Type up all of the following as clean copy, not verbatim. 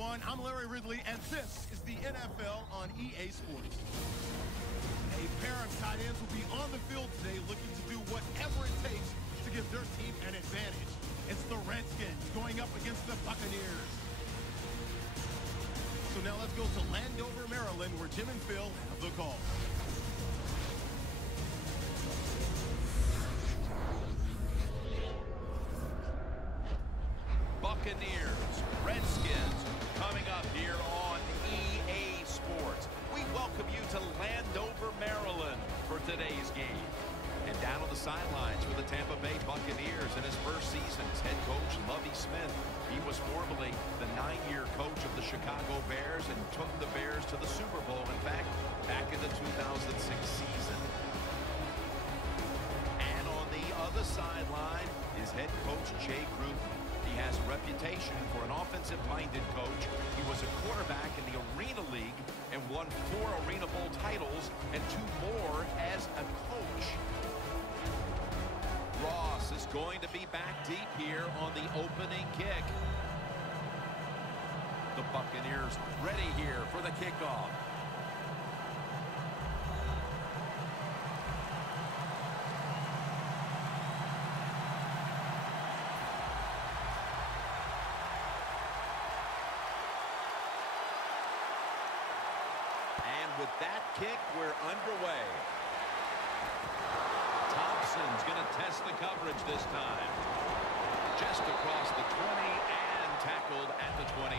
everyone. I'm Larry Ridley, and this is the NFL on EA Sports. A pair of tight ends will be on the field today looking to do whatever it takes to give their team an advantage. It's the Redskins going up against the Buccaneers. So now let's go to Landover, Maryland, where Jim and Phil have the call. Buccaneers, Redskins, coming up here on EA Sports. We welcome you to Landover, Maryland for today's game. And down on the sidelines for the Tampa Bay Buccaneers in his first season as head coach Lovie Smith. He was formerly the 9-year coach of the Chicago Bears and took the Bears to the Super Bowl. In fact, back in the 2006 season. And on the other sideline is head coach Jay Gruden. He has a reputation for an offensive-minded coach. He was a quarterback in the Arena League and won 4 Arena Bowl titles and 2 more as a coach. Ross is going to be back deep here on the opening kick. The Buccaneers ready here for the kickoff. With that kick, we're underway. Thompson's going to test the coverage this time. Just across the 20 and tackled at the 21.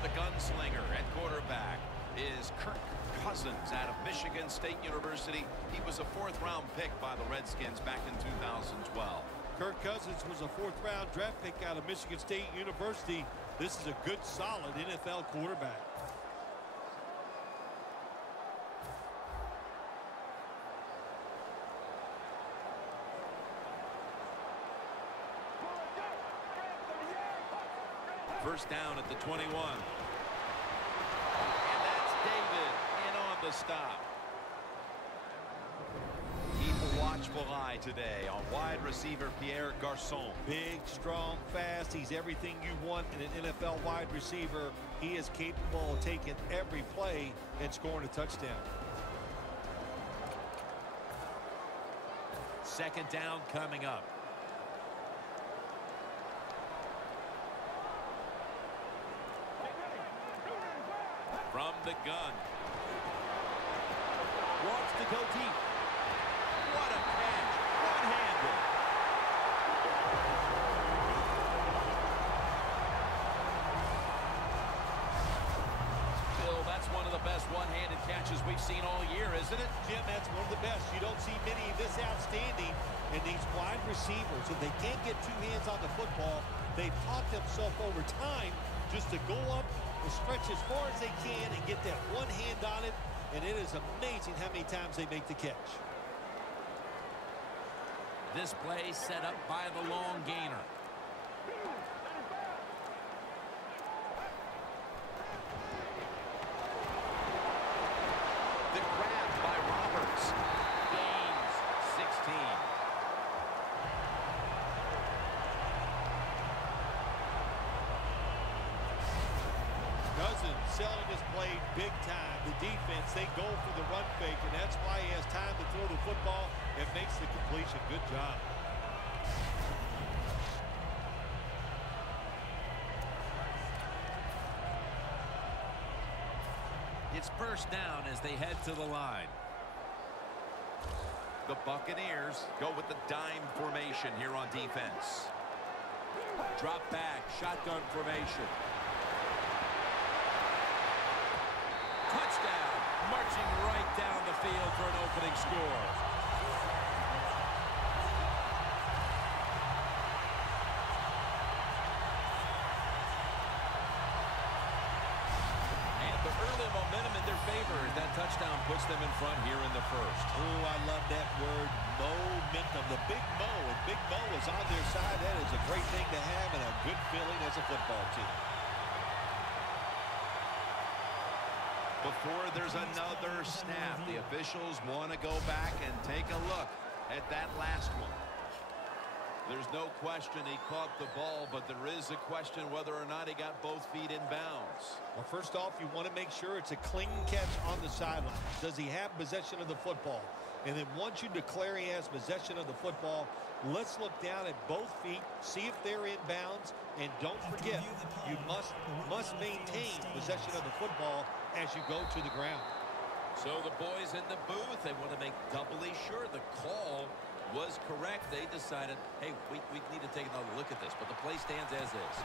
The gunslinger at quarterback is Kirk Cousins out of Michigan State University. He was a 4th-round pick by the Redskins back in 2012. Kirk Cousins was a 4th-round draft pick out of Michigan State University. This is a good, solid NFL quarterback. First down at the 21. And that's David in on the stop. Keep a watchful eye today on wide receiver Pierre Garçon. Big, strong, fast. He's everything you want in an NFL wide receiver. He is capable of taking every play and scoring a touchdown. Second down coming up. From the gun. Wants to go deep. What a catch. One-handed. Bill, that's one of the best one-handed catches we've seen all year, isn't it? Jim, that's one of the best. You don't see many this outstanding in these wide receivers. If they can't get 2 hands on the football, they've taught themselves over time just to go up and stretch as far as they can and get that one hand on it. And it is amazing how many times they make the catch. This play set up by the long gainer. The grab by Roberts. Gains 16. Cousins selling his play big time. The defense, they go for the run fake, and that's why he has time to throw the football and makes the completion. Good job. It's first down as they head to the line. The Buccaneers go with the dime formation here on defense. Drop back, shotgun formation. Touchdown, marching right down the field for an opening score. And the early momentum in their favor as that touchdown puts them in front here in the first. Oh, I love that word, momentum. The big Mo, and Big Mo is on their side. That is a great thing to have and a good feeling as a football team. Before there's another snap, the officials want to go back and take a look at that last one. There's no question he caught the ball, but there is a question whether or not he got both feet in bounds. Well, first off, you want to make sure it's a clean catch on the sideline. Does he have possession of the football? And then once you declare he has possession of the football, let's look down at both feet, see if they're in bounds, and don't forget, you must maintain possession of the football as you go to the ground. So the boys in the booth, they want to make doubly sure the call was correct. They decided, hey, we need to take another look at this, but the play stands as is.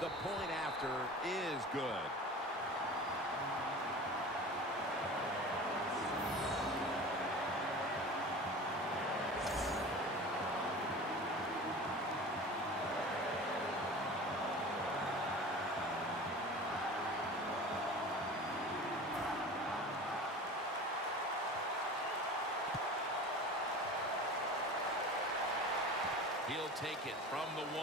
The point after is good. He'll take it from the 1.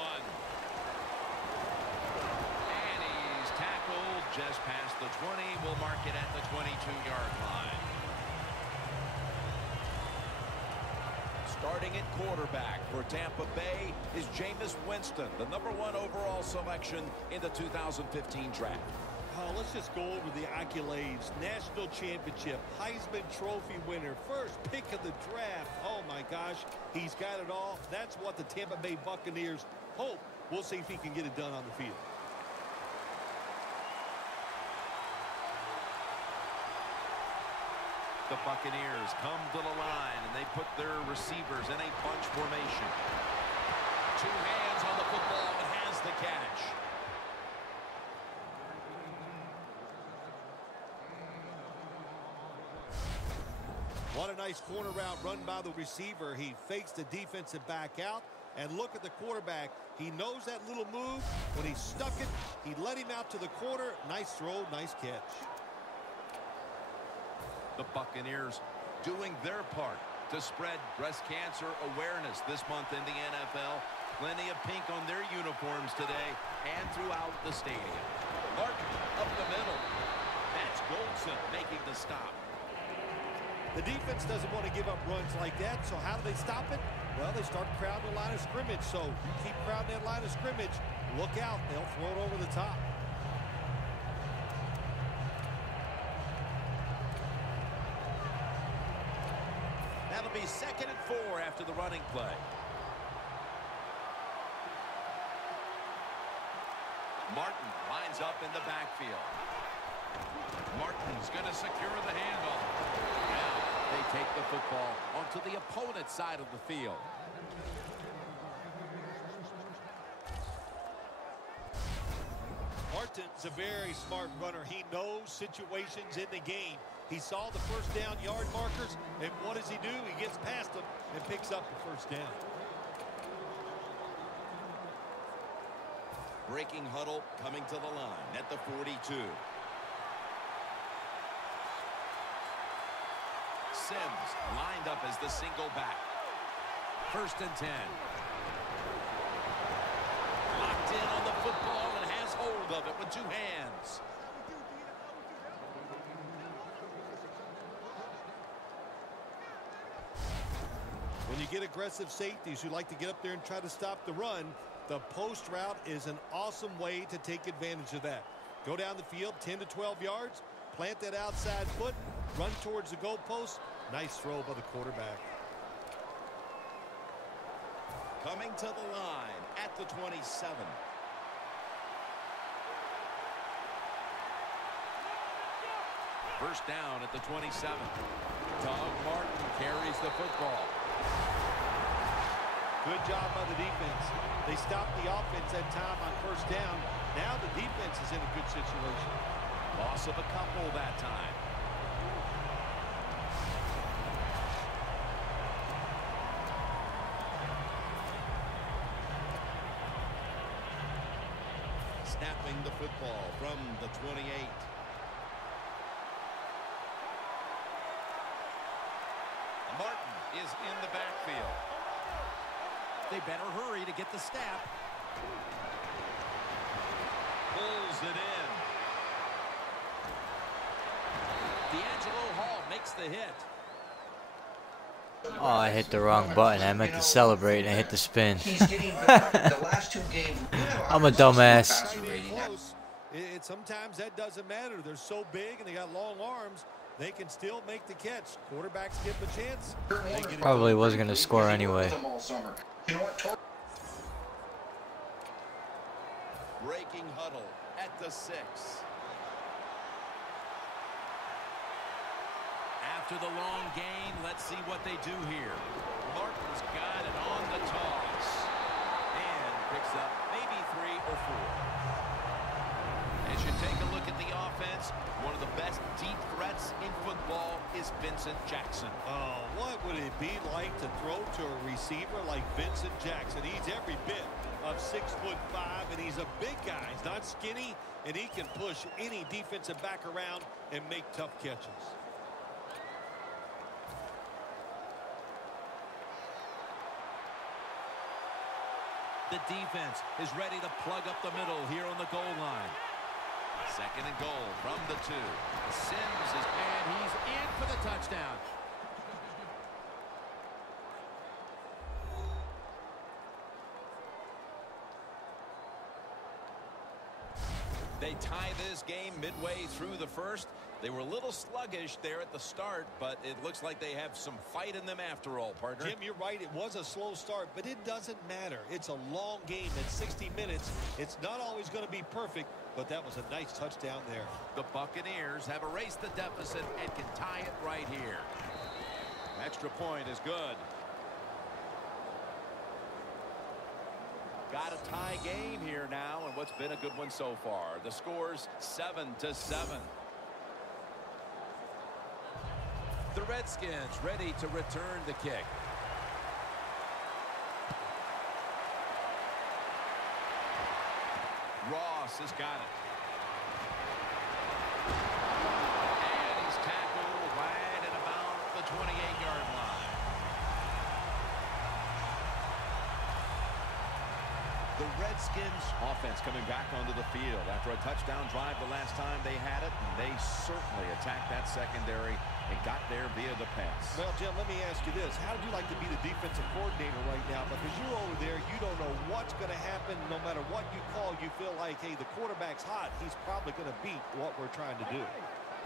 And he's tackled just past the 20. We'll mark it at the 22-yard line. Starting at quarterback for Tampa Bay is Jameis Winston, the #1 overall selection in the 2015 draft. Oh, let's just go over the accolades. National championship, Heisman Trophy winner, first pick of the draft. Oh, my gosh, he's got it all. That's what the Tampa Bay Buccaneers hope. We'll see if he can get it done on the field. The Buccaneers come to the line, and they put their receivers in a bunch formation. 2 hands on the football and has the catch. What a nice corner route run by the receiver. He fakes the defensive back out. And look at the quarterback. He knows that little move. When he stuck it, he led him out to the corner. Nice throw, nice catch. The Buccaneers doing their part to spread breast cancer awareness this month in the NFL. Plenty of pink on their uniforms today and throughout the stadium. Martin up the middle. That's Goldson making the stop. The defense doesn't want to give up runs like that, so how do they stop it? Well, they start crowding the line of scrimmage, so you keep crowding that line of scrimmage, look out, they'll throw it over the top. That'll be 2nd and 4 after the running play. Martin lines up in the backfield. Martin's going to secure the handoff. Now they take the football onto the opponent's side of the field. Martin's a very smart runner. He knows situations in the game. He saw the first down yard markers, and what does he do? He gets past them and picks up the first down. Breaking huddle coming to the line at the 42. Sims lined up as the single back. 1st and 10. Locked in on the football and has hold of it with 2 hands. When you get aggressive safeties who like to get up there and try to stop the run, the post route is an awesome way to take advantage of that. Go down the field 10 to 12 yards, plant that outside foot, run towards the goalpost. Nice throw by the quarterback. Coming to the line at the 27. First down at the 27. Doug Martin carries the football. Good job by the defense. They stopped the offense that time on first down. Now the defense is in a good situation. Loss of a couple that time. Snapping the football from the 28. Martin is in the backfield. They better hurry to get the snap. Pulls it in. D'Angelo Hall makes the hit. Oh, I hit the wrong button. I meant to celebrate and I hit the spin. He's getting better. The last 2 games. I'm a dumbass. Sometimes that doesn't matter. They're so big and they got long arms. They can still make the catch. Quarterbacks give them a chance. Probably wasn't going to score anyway. Breaking huddle at the 6. After the long gain, let's see what they do here. Martin's got it on the toss. And picks up maybe 3 or 4. As you take a look at the offense, one of the best deep threats in football is Vincent Jackson. Oh, what would it be like to throw to a receiver like Vincent Jackson? He's every bit of 6'5", and he's a big guy. He's not skinny, and he can push any defensive back around and make tough catches. The defense is ready to plug up the middle here on the goal line. 2nd and goal from the 2. Sims is, and he's in for the touchdown. They tie this game midway through the first. They were a little sluggish there at the start, but it looks like they have some fight in them after all, partner. Jim, you're right. It was a slow start, but it doesn't matter. It's a long game at 60 minutes. It's not always going to be perfect, but that was a nice touchdown there. The Buccaneers have erased the deficit and can tie it right here. Extra point is good. Got a tie game here now, and what's been a good one so far. The score's 7-7. The Redskins ready to return the kick. Ross has got it. And he's tackled right at about the 28-yard line. The Redskins offense coming back onto the field after a touchdown drive the last time they had it, and they certainly attacked that secondary and got there via the pass. Well, Jim, let me ask you this. How would you like to be the defensive coordinator right now? Because you're over there, you don't know what's going to happen. No matter what you call, you feel like, hey, the quarterback's hot. He's probably going to beat what we're trying to do.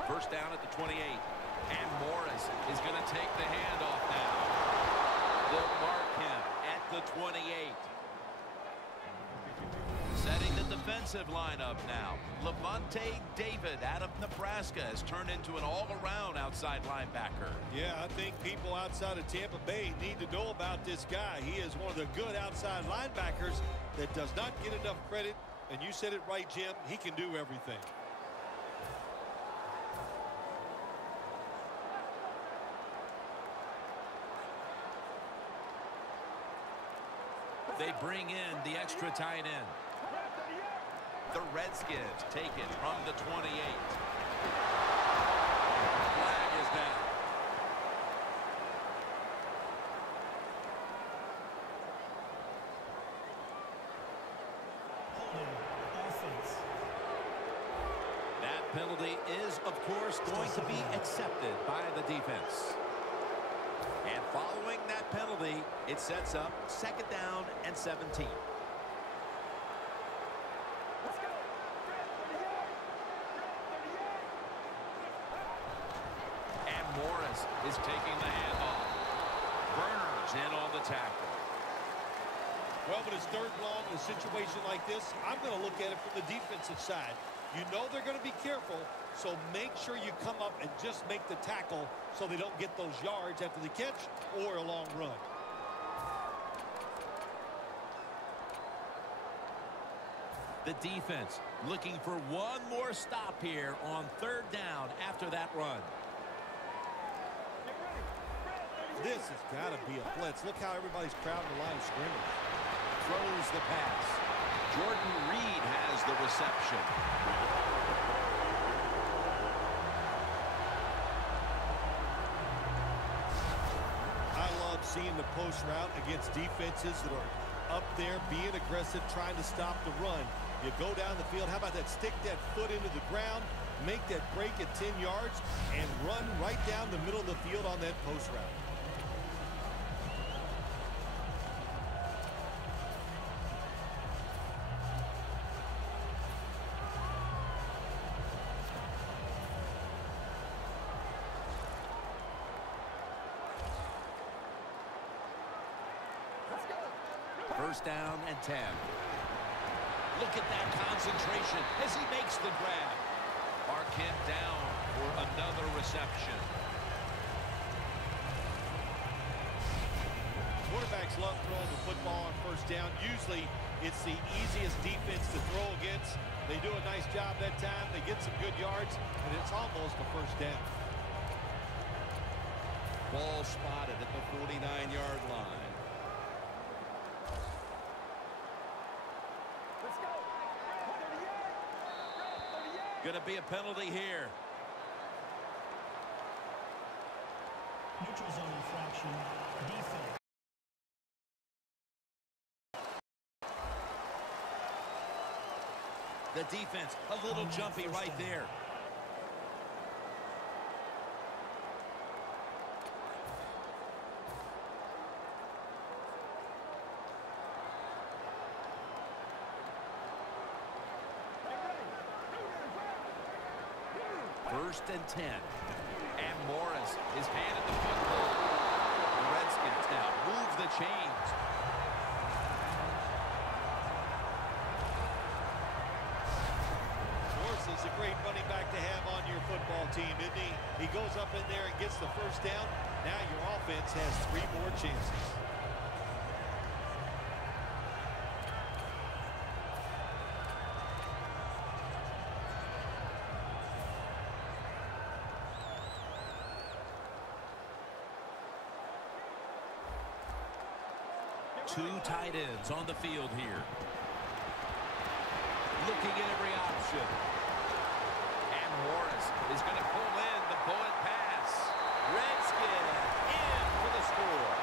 First down at the 28. And Morris is going to take the handoff now. They'll mark him at the 28. Setting the defensive lineup now. Levante David out of Nebraska has turned into an all-around outside linebacker. Yeah, I think people outside of Tampa Bay need to know about this guy. He is one of the good outside linebackers that does not get enough credit. And you said it right, Jim. He can do everything. They bring in the extra tight end. The Redskins take it from the 28. Flag is down. That penalty is, of course, going to be accepted by the defense. And following that penalty, it sets up 2nd down and 17. And Morris is taking the handoff. Burners in on the tackle. Well, but it's 3rd and long in a situation like this. I'm going to look at it from the defensive side. You know they're going to be careful, so make sure you come up and just make the tackle so they don't get those yards after the catch or a long run. The defense looking for one more stop here on 3rd down after that run. This has got to be a blitz. Look how everybody's crowding the line of scrimmage. Throws the pass. Jordan Reed has the reception. I love seeing the post route against defenses that are up there being aggressive, trying to stop the run. You go down the field. How about that? Stick that foot into the ground, make that break at 10 yards, and run right down the middle of the field on that post route. First down and 10. Look at that concentration as he makes the grab. Arkin down for another reception. Quarterbacks love throwing the football on first down. Usually it's the easiest defense to throw against. They do a nice job that time. They get some good yards, and it's almost a first down. Ball spotted at the 49-yard line. Going to be a penalty here. Neutral zone infraction. Defense. The defense, a little jumpy right there. First and 10. And Morris is handed the football. The Redskins now move the chains. Morris is a great running back to have on your football team, isn't he? He goes up in there and gets the first down. Now your offense has 3 more chances. Two tight ends on the field here. Looking at every option. And Morris is going to pull in the bullet pass. Redskins in for the score.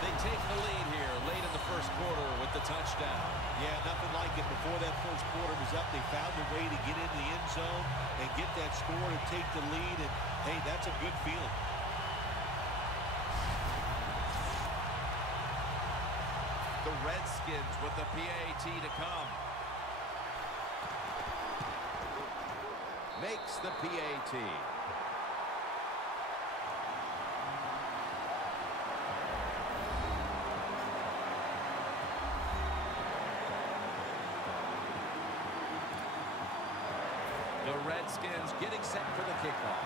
They take the lead here late in the first quarter with the touchdown. Yeah, nothing like it. Before that first quarter was up, they found a way to get into the end zone and get that score to take the lead. And, hey, that's a good feeling. The Redskins with the PAT to come. Makes the PAT. The Redskins getting set for the kickoff.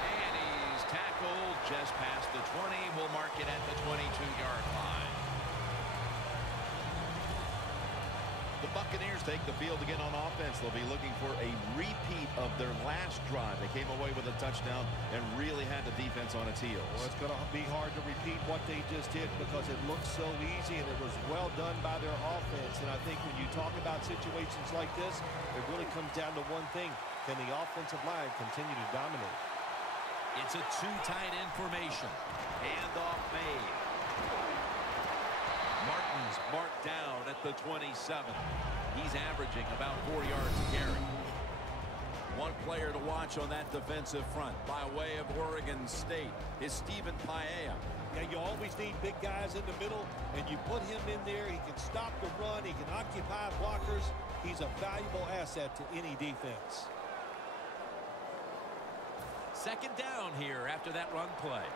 And he's tackled just past the 20. We'll mark it at the 22-yard line. The Buccaneers take the field again on offense. They'll be looking for a repeat of their last drive. They came away with a touchdown and really had the defense on its heels. Well, it's going to be hard to repeat what they just did because it looked so easy and it was well done by their offense. And I think when you talk about situations like this, it really comes down to one thing. Can the offensive line continue to dominate? It's a two tight end formation. Handoff made. Martin's marked down at the 27. He's averaging about 4 yards a carry. One player to watch on that defensive front by way of Oregon State is Stephen Paella. Yeah, you always need big guys in the middle, and you put him in there. He can stop the run. He can occupy blockers. He's a valuable asset to any defense. Second down here after that run play.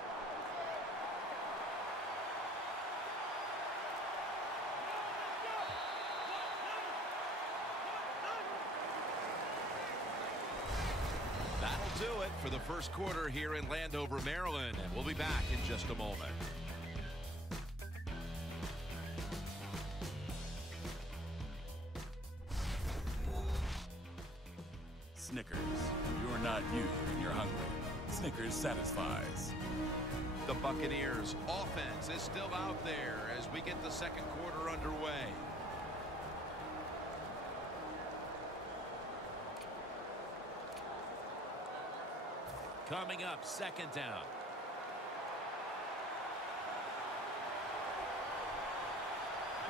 That'll do it for the first quarter here in Landover, Maryland, and we'll be back in just a moment. Snickers. You're not you when you're hungry. Snickers satisfies. The Buccaneers offense is still out there as we get the second quarter underway. Coming up, second down.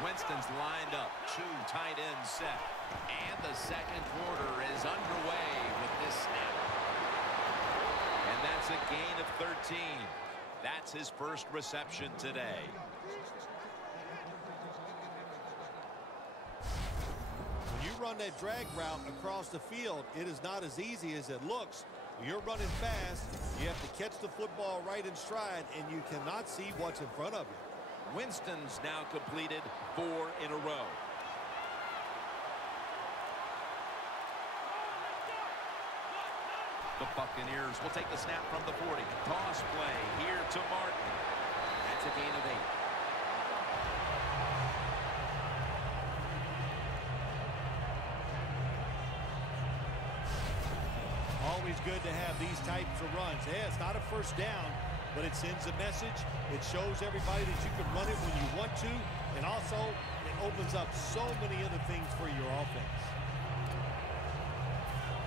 Winston's lined up, two tight ends set. And the second quarter is underway with this snap. And that's a gain of 13. That's his first reception today. run that drag route across the field, it is not as easy as it looks. You're running fast. You have to catch the football right in stride, and you cannot see what's in front of you. Winston's now completed 4 in a row. The Buccaneers will take the snap from the 40. Toss play here to Martin. That's a gain of 8. Always good to have these types of runs. Yeah, it's not a first down, but it sends a message. It shows everybody that you can run it when you want to, and also it opens up so many other things for your offense.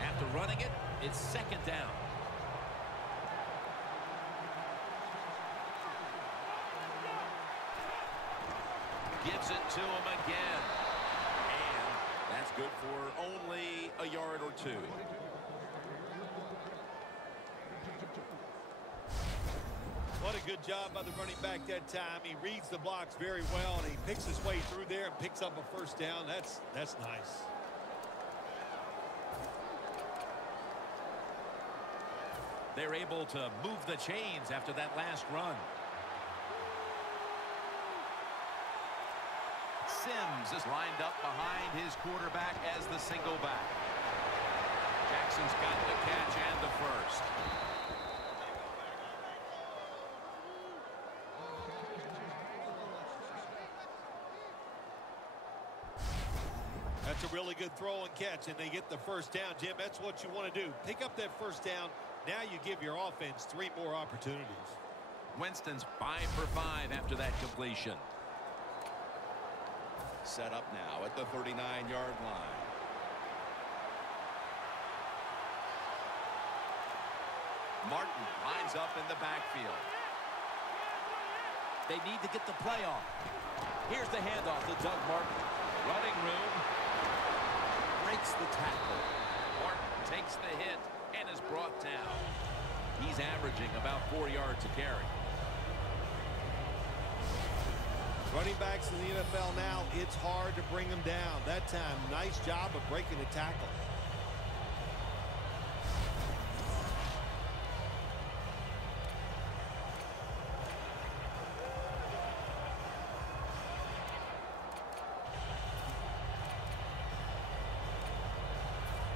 After running it, it's second down. Gives it to him again. And that's good for only a yard or 2. What a good job by the running back that time. He reads the blocks very well, and he picks his way through there and picks up a first down. That's nice. They're able to move the chains after that last run. Sims is lined up behind his quarterback as the single back. Jackson's got the catch and the first. That's a really good throw and catch, and they get the first down, Jim. That's what you want to do. Pick up that first down. Now you give your offense 3 more opportunities. Winston's 5 for 5 after that completion. Set up now at the 39-yard line. Martin lines up in the backfield. They need to get the play off. Here's the handoff to Doug Martin. Running room. Breaks the tackle. Martin takes the hit and is brought down. He's averaging about 4 yards a carry. Running backs in the NFL now, it's hard to bring them down. That time, nice job of breaking the tackle.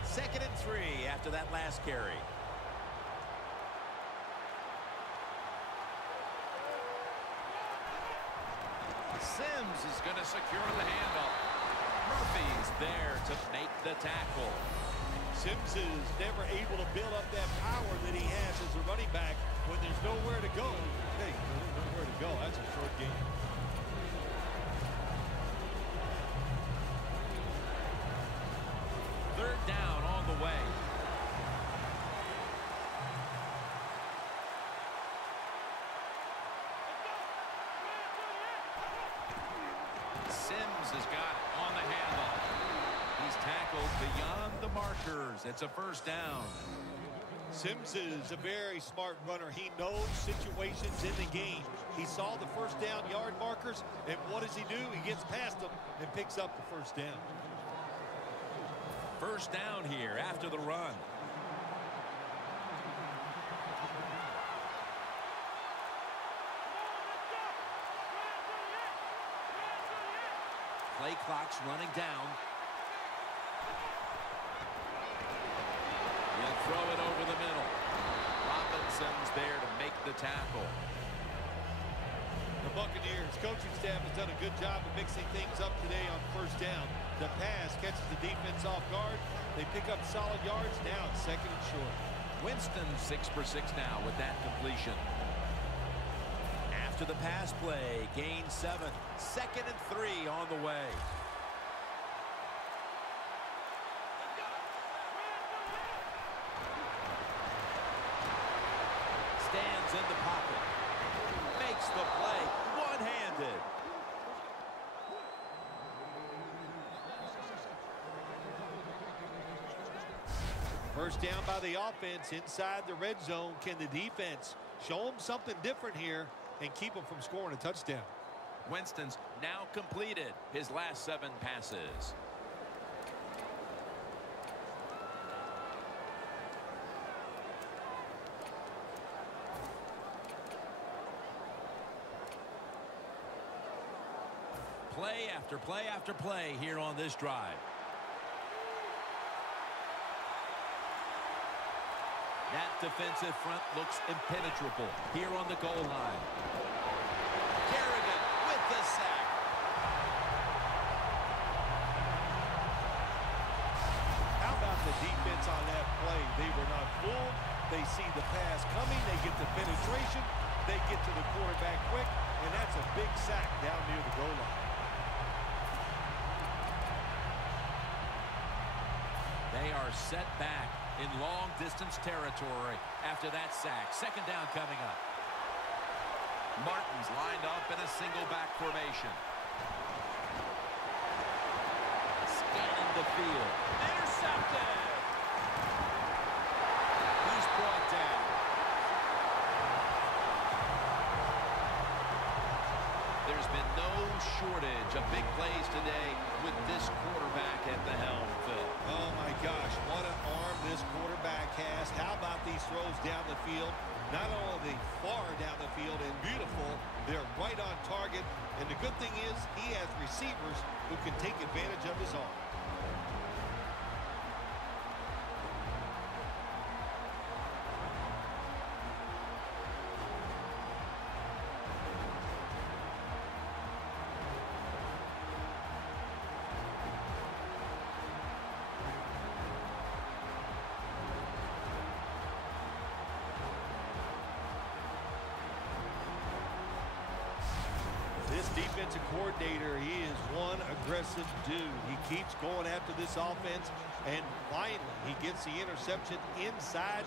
Second and 3 after that last carry. Sims is going to secure the handoff. Murphy's there to make the tackle. Sims is never able to build up that power that he has as a running back when there's nowhere to go. Hey, there's nowhere to go. That's a short game. Third down on the way. Sims has got it on the handoff. He's tackled beyond the markers. It's a first down. Sims is a very smart runner. He knows situations in the game. He saw the first down yard markers, and what does he do? He gets past them and picks up the first down. First down here after the run. Play clock's running down. He'll throw it over the middle. Robinson's there to make the tackle. The Buccaneers coaching staff has done a good job of mixing things up today on first down. The pass catches the defense off guard. They pick up solid yards. Now it's second and short. Winston 6 for 6 now with that completion. After the pass play, gain 7. Second and 3 on the way. Stands in the pocket. Makes the play one-handed. First down by the offense inside the red zone. Can the defense show them something different here and keep them from scoring a touchdown? Winston's now completed his last 7 passes. Play after play after play here on this drive. That defensive front looks impenetrable here on the goal line. Kerrigan with the sack. How about the defense on that play? They were not fooled. They see the pass coming. They get the penetration. They get to the quarterback quick, and that's a big sack down near the goal line. They are set back in long-distance territory after that sack. Second down coming up. Martin's lined up in a single back formation. Scanning the field. Intercepted! He's brought down. There's been no shortage of big plays today with this quarterback at the helm, Phil. Oh, my gosh, what an arm this quarterback has. How about these throws down the field? Not only far down the field and beautiful, they're right on target. And the good thing is he has receivers who can take advantage of his arm. This defensive coordinator, he is one aggressive dude. He keeps going after this offense, and finally he gets the interception inside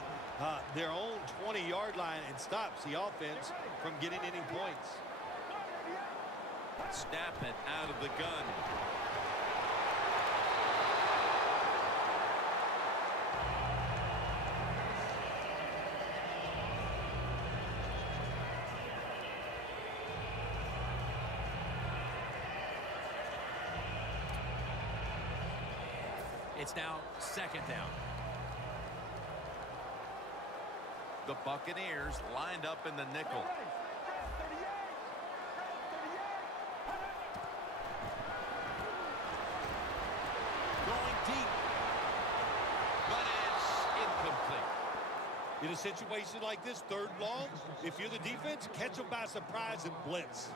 their own 20-yard line and stops the offense from getting any points. Snap it out of the gun. It's now second down. The Buccaneers lined up in the nickel. Going deep. But it's incomplete. In a situation like this, third long, if you're the defense, catch them by surprise and blitz.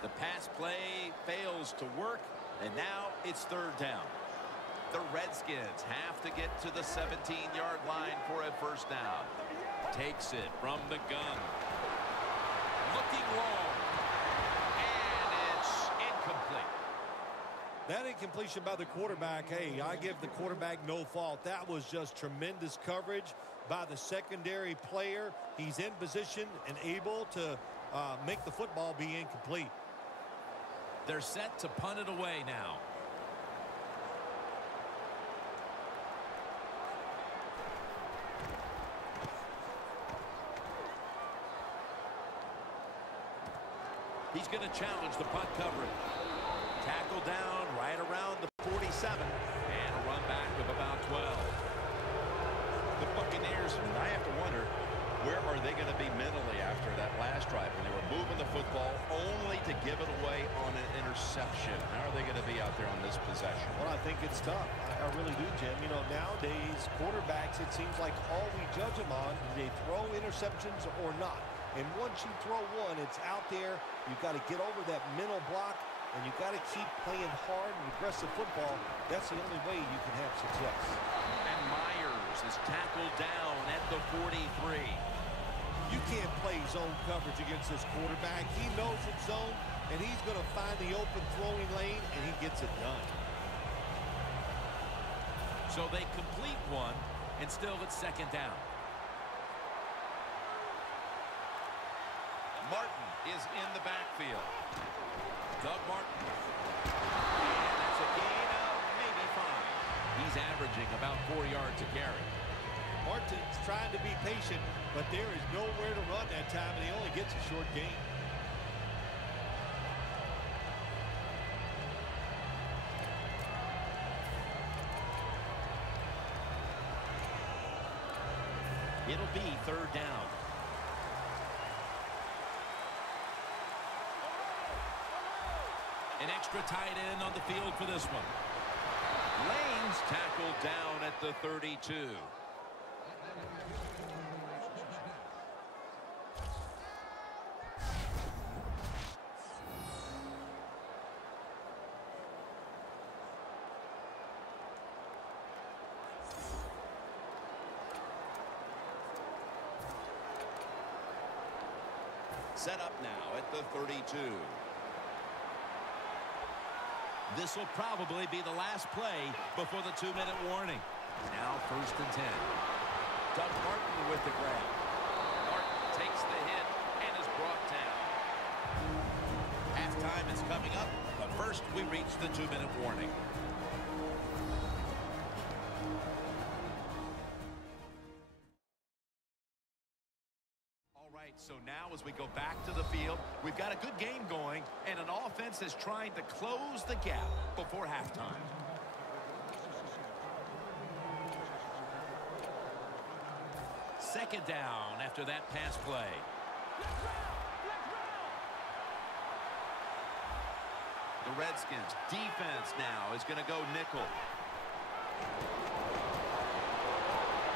The pass play fails to work, and now it's third down. The Redskins have to get to the 17-yard line for a first down. Takes it from the gun. Looking long. And it's incomplete. That incompletion by the quarterback, hey, I give the quarterback no fault. That was just tremendous coverage by the secondary player. He's in position and able to make the football be incomplete. They're set to punt it away now. He's going to challenge the punt coverage. Tackle down right around the 47. And a run back of about 12. The Buccaneers, I have to wonder, where are they going to be mentally after that last drive when they were moving the football only to give it away on an interception? How are they going to be out there on this possession? Well, I think it's tough. I really do, Jim. You know, nowadays, quarterbacks, it seems like all we judge them on, do they throw interceptions or not? And once you throw one, it's out there. You've got to get over that mental block, and you've got to keep playing hard and aggressive football. That's the only way you can have success. And Myers is tackled down at the 43. You can't play zone coverage against this quarterback. He knows it's zone, and he's going to find the open throwing lane, and he gets it done. So they complete one, and still it's second down. Martin is in the backfield. Doug Martin. And that's a gain of maybe 5. He's averaging about 4 yards a carry. Martin's trying to be patient, but there is nowhere to run that time, and he only gets a short gain. It'll be 3rd down. An extra tight end on the field for this one. Lane's tackled down at the 32. Set up now at the 32. This will probably be the last play before the 2-minute warning. Now 1st and 10. Doug Martin with the grab. Martin takes the hit and is brought down. Halftime is coming up, but first we reach the 2-minute warning. So now as we go back to the field, we've got a good game going, and an offense is trying to close the gap before halftime. Second down after that pass play. The Redskins defense now is going to go nickel.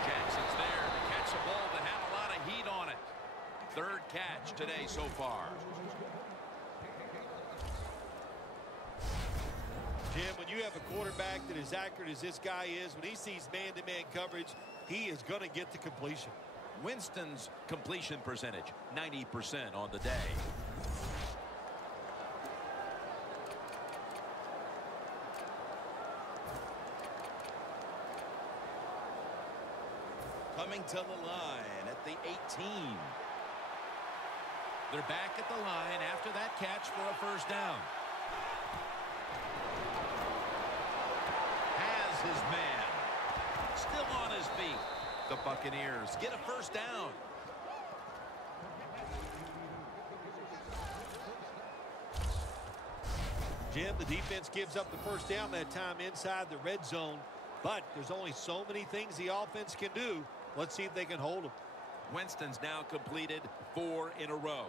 Jackson's there to catch the ball that had a lot of heat on it. 3rd catch today so far. Jim, when you have a quarterback that is accurate as this guy is, when he sees man-to-man coverage, he is going to get the completion. Winston's completion percentage, 90% on the day. Coming to the line at the 18. They're back at the line after that catch for a 1st down. Has his man. Still on his feet. The Buccaneers get a 1st down. Jim, the defense gives up the 1st down that time inside the red zone, but there's only so many things the offense can do. Let's see if they can hold them. Winston's now completed 4 in a row.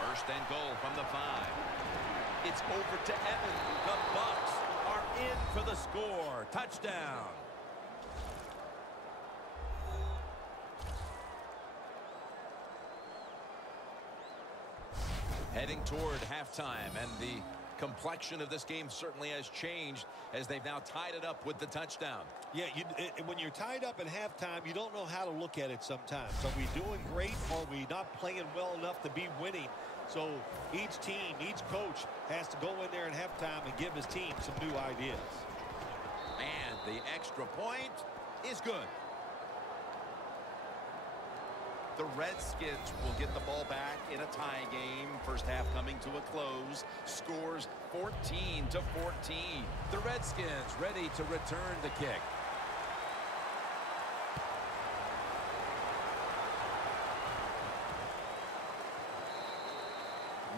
First and goal from the 5. It's over to Evans. The Bucs are in for the score. Touchdown. Heading toward halftime, and the complexion of this game certainly has changed as they've now tied it up with the touchdown. Yeah, when you're tied up at halftime, you don't know how to look at it sometimes. Are we doing great, or are we not playing well enough to be winning? So each team, each coach has to go in there at halftime and give his team some new ideas. And the extra point is good. The Redskins will get the ball back in a tie game. First half coming to a close. Scores 14-14. The Redskins ready to return the kick.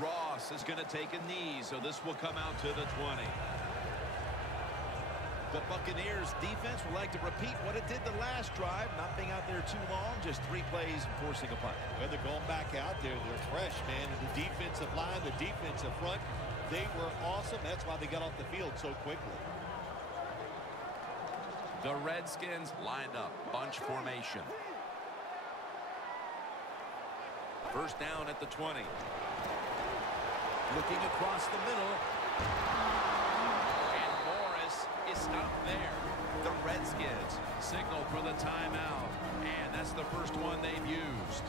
Ross is going to take a knee, so this will come out to the 20. The Buccaneers defense would like to repeat what it did the last drive, not being out there too long, just 3 plays and forcing a punt. Well, they're going back out there. They're fresh, man. And the defensive line, the defensive front, they were awesome. That's why they got off the field so quickly. The Redskins lined up, bunch formation. First down at the 20. Looking across the middle. Is stopped there. The Redskins signal for the timeout, and that's the first one they've used.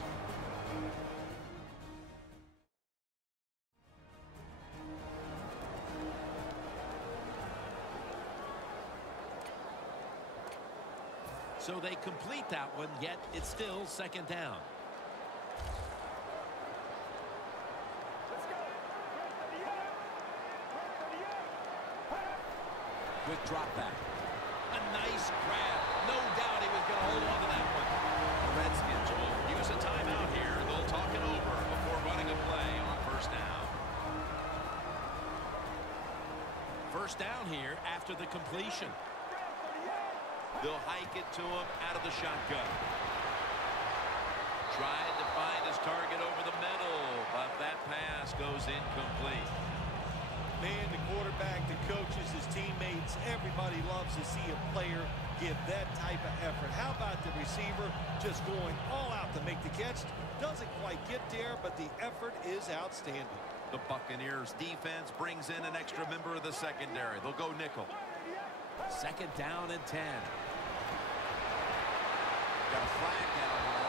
So they complete that one, yet it's still second down. Quick drop back. A nice grab. No doubt he was going to hold on to that one. The Redskins will use a timeout here. They'll talk it over before running a play on first down. First down here after the completion. They'll hike it to him out of the shotgun. Tried to find his target over the middle, but that pass goes incomplete. Man, the quarterback, the coaches, his teammates, everybody loves to see a player give that type of effort. How about the receiver just going all out to make the catch? Doesn't quite get there, but the effort is outstanding. The Buccaneers defense brings in an extra member of the secondary. They'll go nickel. Second down and 10. Got a flag down here.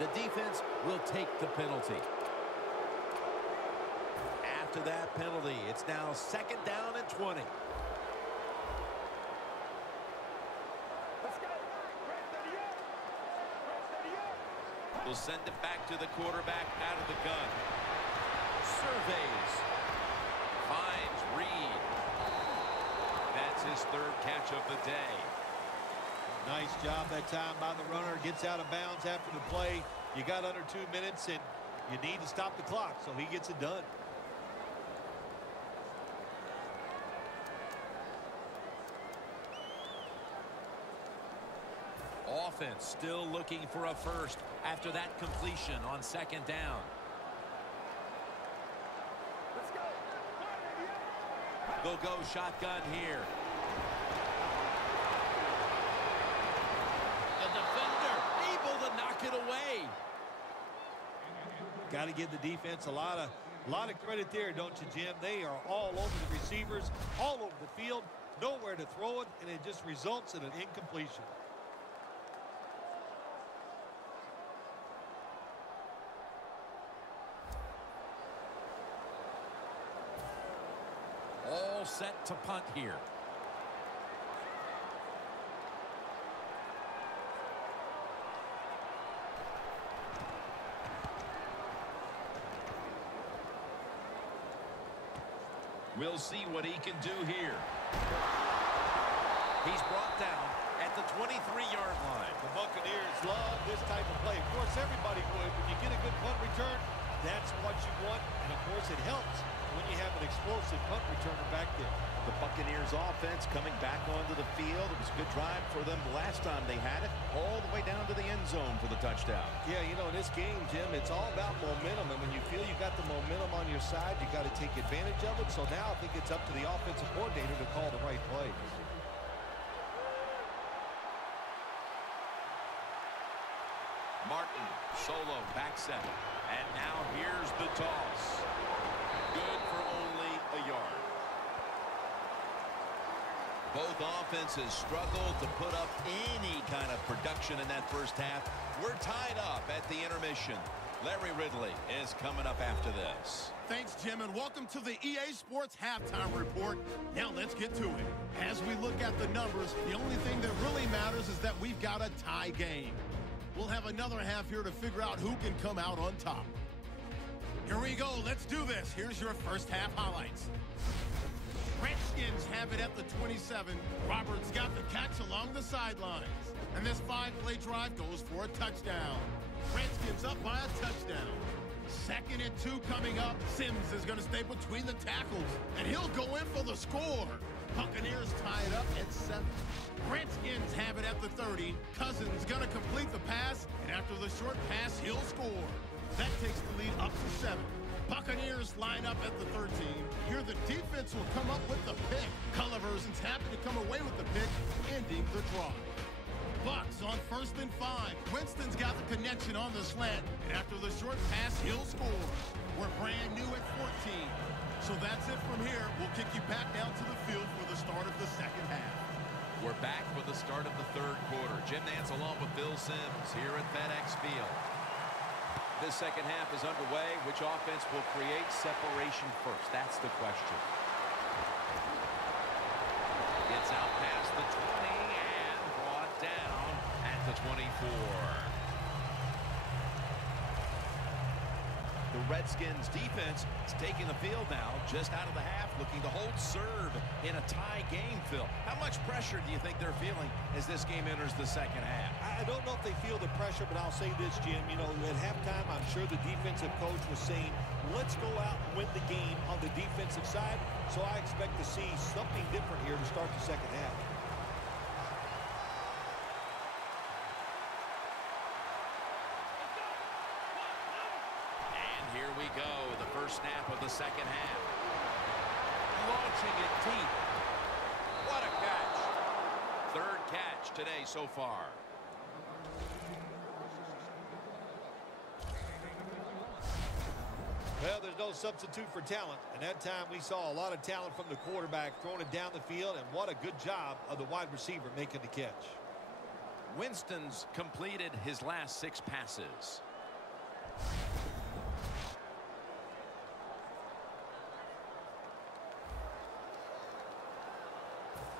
The defense will take the penalty. After that penalty, it's now second down and 20. We'll send it back to the quarterback out of the gun. Surveys. Finds Reed. That's his third catch of the day. Nice job that time by the runner. Gets out of bounds after the play. You got under 2 minutes, and you need to stop the clock, so he gets it done. Offense still looking for a first after that completion on second down. They'll go shotgun here. The defender able to knock it away. Got to give the defense a lot of credit there, don't you, Jim? They are all over the receivers, all over the field, nowhere to throw it, and it just results in an incompletion. All set to punt here. We'll see what he can do here. He's brought down at the 23-yard line. The Buccaneers love this type of play. Of course, everybody would. When you get a good punt return, that's what you want. And, of course, it helps when you have an explosive punt returner back there. The Buccaneers offense coming back onto the field. It was a good drive for them last time they had it, all the way down to the end zone for the touchdown. Yeah, you know, in this game, Jim, it's all about momentum. And when you feel you got the momentum on your side, you got to take advantage of it. So now I think it's up to the offensive coordinator to call the right play. Martin, solo, back set. And now here's the toss. Good for only a yard. Both offenses struggled to put up any kind of production in that first half. We're tied up at the intermission. Larry Ridley is coming up after this. Thanks, Jim, and welcome to the EA Sports Halftime Report. Now let's get to it. As we look at the numbers, the only thing that really matters is that we've got a tie game. We'll have another half here to figure out who can come out on top. Here we go. Let's do this. Here's your first half highlights. Redskins have it at the 27. Roberts got the catch along the sidelines. And this 5-play drive goes for a touchdown. Redskins up by a touchdown. 2nd and 2 coming up. Sims is going to stay between the tackles. And he'll go in for the score. Buccaneers tie it up at 7. Redskins have it at the 30. Cousins going to complete the pass. And after the short pass, he'll score. That takes the lead up to 7. Buccaneers line up at the 13. Here the defense will come up with the pick. Culliver's happy to come away with the pick, ending the drive. Bucks on 1st and 5. Winston's got the connection on the slant. And after the short pass, he'll score. We're brand new at 14. So that's it from here. We'll kick you back down to the field for the start of the second half. We're back for the start of the third quarter. Jim Nantz along with Bill Sims here at FedEx Field. This second half is underway. Which offense will create separation first? That's the question. Gets out past the 20 and brought down at the 24. The Redskins defense is taking the field now, just out of the half, looking to hold serve in a tie game, Phil. How much pressure do you think they're feeling as this game enters the second half? I don't know if they feel the pressure, but I'll say this, Jim. You know, at halftime, I'm sure the defensive coach was saying, let's go out and win the game on the defensive side. So I expect to see something different here to start the second half. Here we go, the first snap of the second half. Launching it deep. What a catch. Third catch today so far. Well, there's no substitute for talent. And that time we saw a lot of talent from the quarterback throwing it down the field. And what a good job of the wide receiver making the catch. Winston's completed his last 6 passes.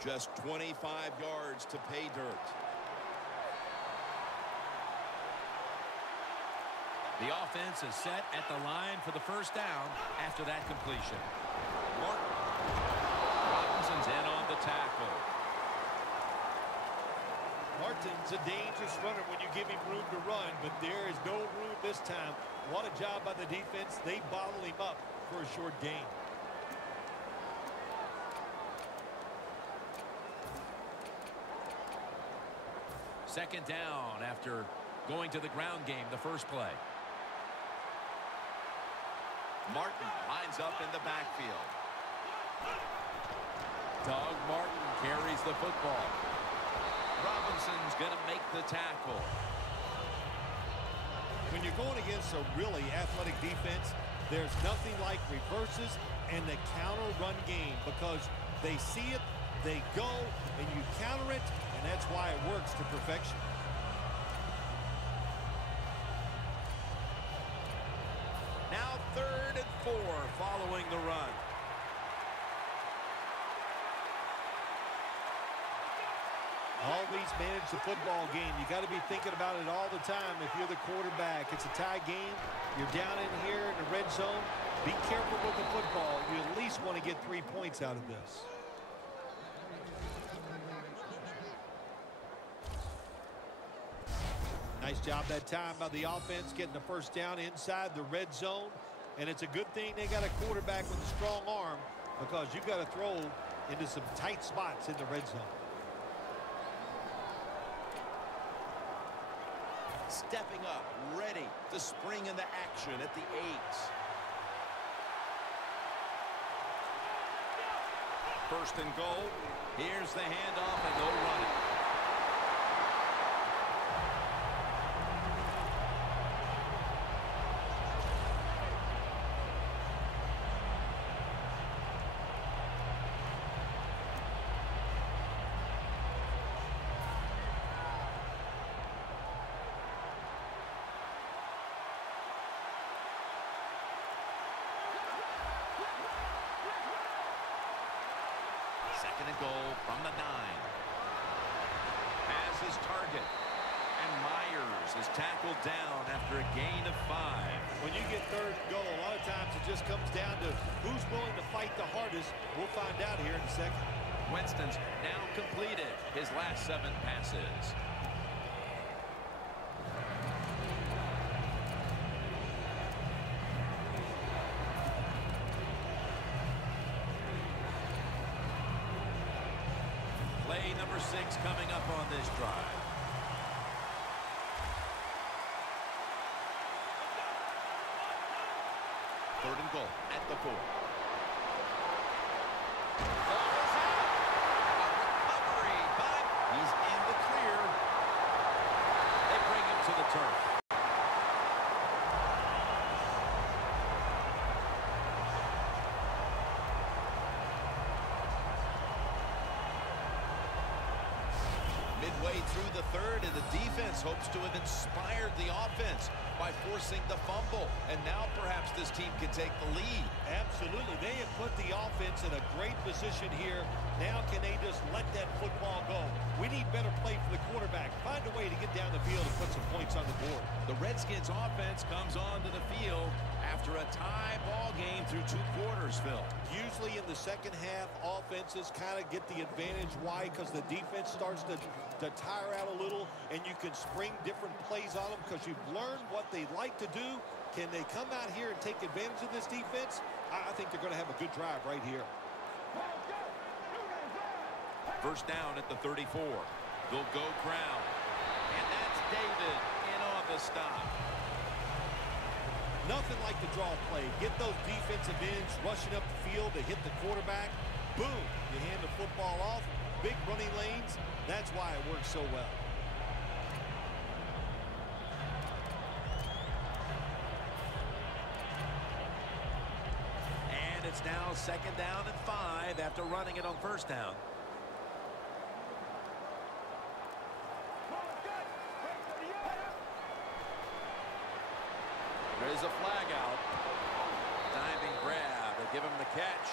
Just 25 yards to pay dirt. The offense is set at the line for the first down after that completion. Robinson's in on the tackle. Martin's a dangerous runner when you give him room to run, but there is no room this time. What a job by the defense. They bottle him up for a short gain. Second down after going to the ground game the first play. Martin lines up in the backfield. Doug Martin carries the football. Robinson's going to make the tackle. When you're going against a really athletic defense, there's nothing like reverses and the counter run game, because they see it, they go, and you counter it, and that's why it works to perfection. Now 3rd and 4 following the run. Always manage the football game. You got to be thinking about it all the time. If you're the quarterback, it's a tie game. You're down in here in the red zone. Be careful with the football. You at least want to get 3 points out of this. Nice job that time by the offense getting the first down inside the red zone. And it's a good thing they got a quarterback with a strong arm, because you've got to throw into some tight spots in the red zone. Stepping up, ready to spring into action at the 8. First and goal. Here's the handoff and no running. Second and goal from the 9. Has his target. And Myers is tackled down after a gain of 5. When you get 3rd and goal, a lot of times it just comes down to who's willing to fight the hardest. We'll find out here in a second. Winston's now completed his last 7 passes. Play number 6 coming up on this drive. Third and goal at the 4. Ball is out. A recovery, but he's in the clear. They bring him to the turf. Midway through the 3rd, and the defense hopes to have inspired the offense by forcing the fumble. And now perhaps this team can take the lead. Absolutely. They have put the offense in a great position here. Now can they just let that football go? We need better play for the quarterback. Find a way to get down the field and put some points on the board. The Redskins offense comes onto the field after a tie ball game through 2 quarters, Phil. Usually in the second half, offenses kind of get the advantage. Why? Because the defense starts to tire out a little, and you can spring different plays on them because you've learned what they like to do. Can they come out here and take advantage of this defense? I think they're going to have a good drive right here. First down at the 34. They'll go ground. And that's David in on the stop. Nothing like the draw play. Get those defensive ends rushing up the field to hit the quarterback. Boom. You hand the football off. Big running lanes. That's why it works so well. And it's now 2nd down and 5 after running it on first down. There's a flag out. Diving grab. They give him the catch.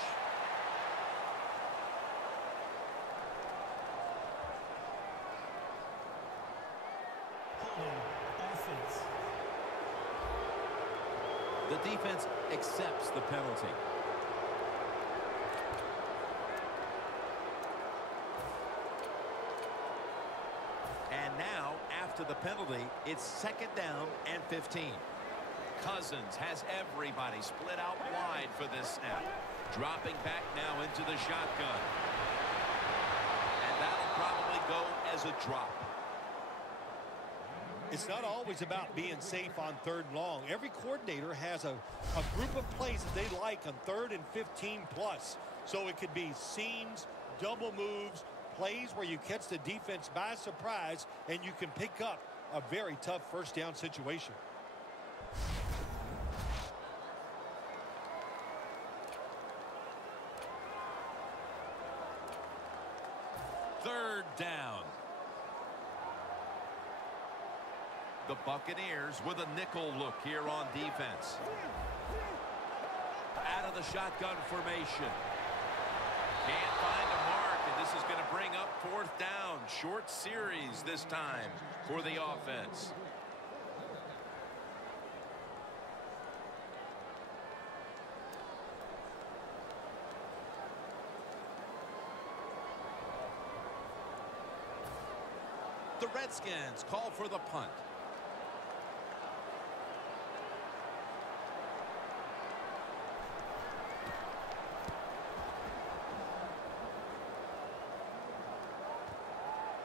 Offense. The defense accepts the penalty. And now, after the penalty, it's 2nd down and 15. Cousins has everybody split out wide for this snap. Dropping back now into the shotgun. And that'll probably go as a drop. It's not always about being safe on 3rd and long. Every coordinator has a group of plays that they like on 3rd and 15 plus. So it could be seams, double moves, plays where you catch the defense by surprise and you can pick up a very tough first down situation. Third down. The Buccaneers with a nickel look here on defense. Out of the shotgun formation. Can't find a mark, and this is going to bring up 4th down. Short series this time for the offense. The Redskins call for the punt.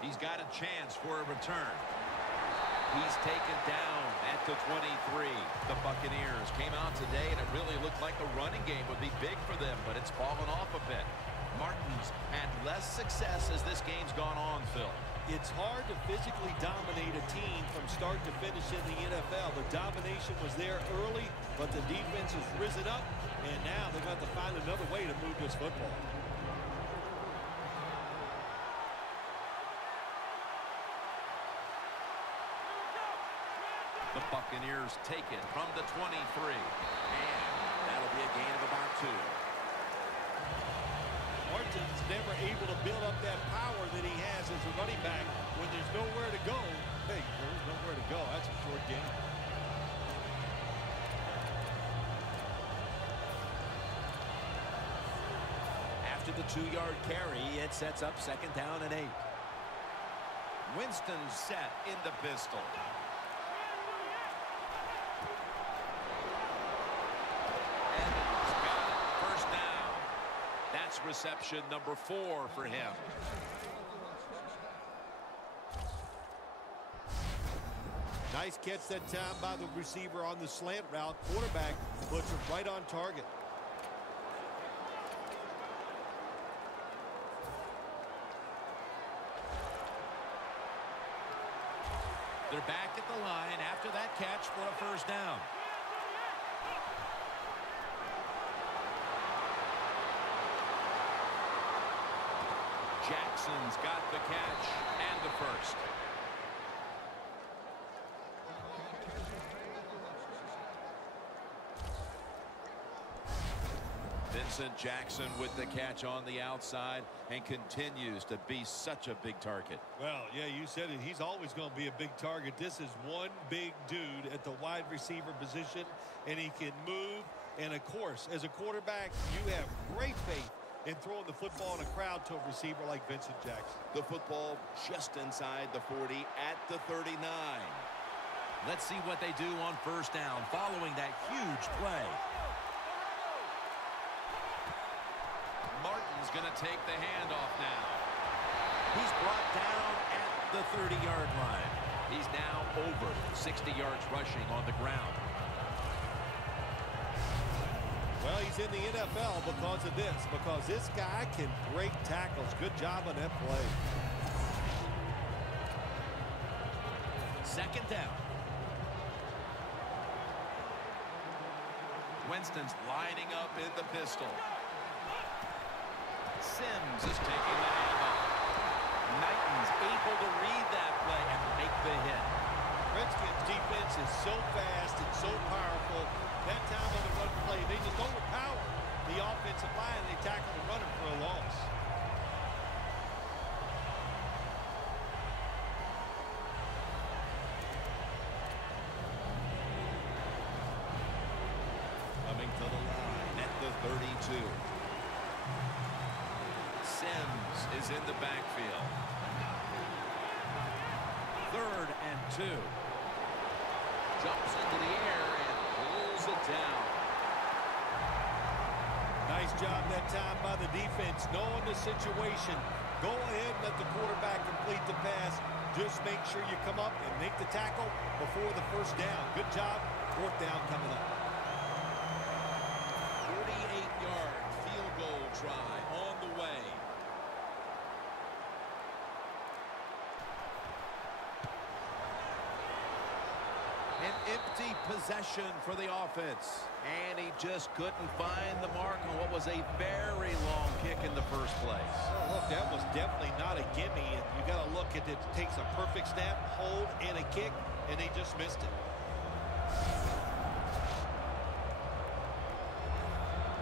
He's got a chance for a return. He's taken down at the 23. The Buccaneers came out today, and it really looked like the running game would be big for them, but it's fallen off a bit. Martin's had less success as this game's gone on, Phil. It's hard to physically dominate a team from start to finish in the NFL. The domination was there early, but the defense has risen up, and now they've got to find another way to move this football. The Buccaneers take it from the 23. And that'll be a gain of about 2. Martin's never able to build up that power that he has as a running back. When there's nowhere to go, hey, there's nowhere to go. That's a short game. After the 2-yard carry, it sets up 2nd down and 8. Winston set in the pistol. Evans got it. First down. That's reception number 4 for him. Nice catch that time by the receiver on the slant route. Quarterback puts it right on target. They're back at the line after that catch for a first down. Jackson's got the catch and the first. Vincent Jackson with the catch on the outside and continues to be such a big target. Well, yeah, you said it. He's always going to be a big target. This is one big dude at the wide receiver position, and he can move. And, of course, as a quarterback, you have great faith in throwing the football in a crowd to a receiver like Vincent Jackson. The football just inside the 40 at the 39. Let's see what they do on first down following that huge play. Martin's going to take the handoff now. He's brought down at the 30-yard line. He's now over 60 yards rushing on the ground. Well, he's in the NFL because of this, because this guy can break tackles. Good job on that play. Second down. Winston's lining up in the pistol. Sims is taking the handoff. Knighton's able to read that play and make the hit. Redskins defense is so fast and so powerful. That time on the run play, they just overpower the offensive line. They tackle the runner for a loss. Coming to the line at the 32. Sims is in the backfield. 3rd and 2. Jumps into the air and pulls it down. Nice job that time by the defense, knowing the situation. Go ahead and let the quarterback complete the pass. Just make sure you come up and make the tackle before the first down. Good job. 4th down coming up. 48-yard field goal try on the way. An empty possession for the offense. And he just couldn't find the mark on what was a very long kick in the first place. Oh, look, that was definitely not a gimme. And you got to look at it. It takes a perfect snap, hold, and a kick, and they just missed it.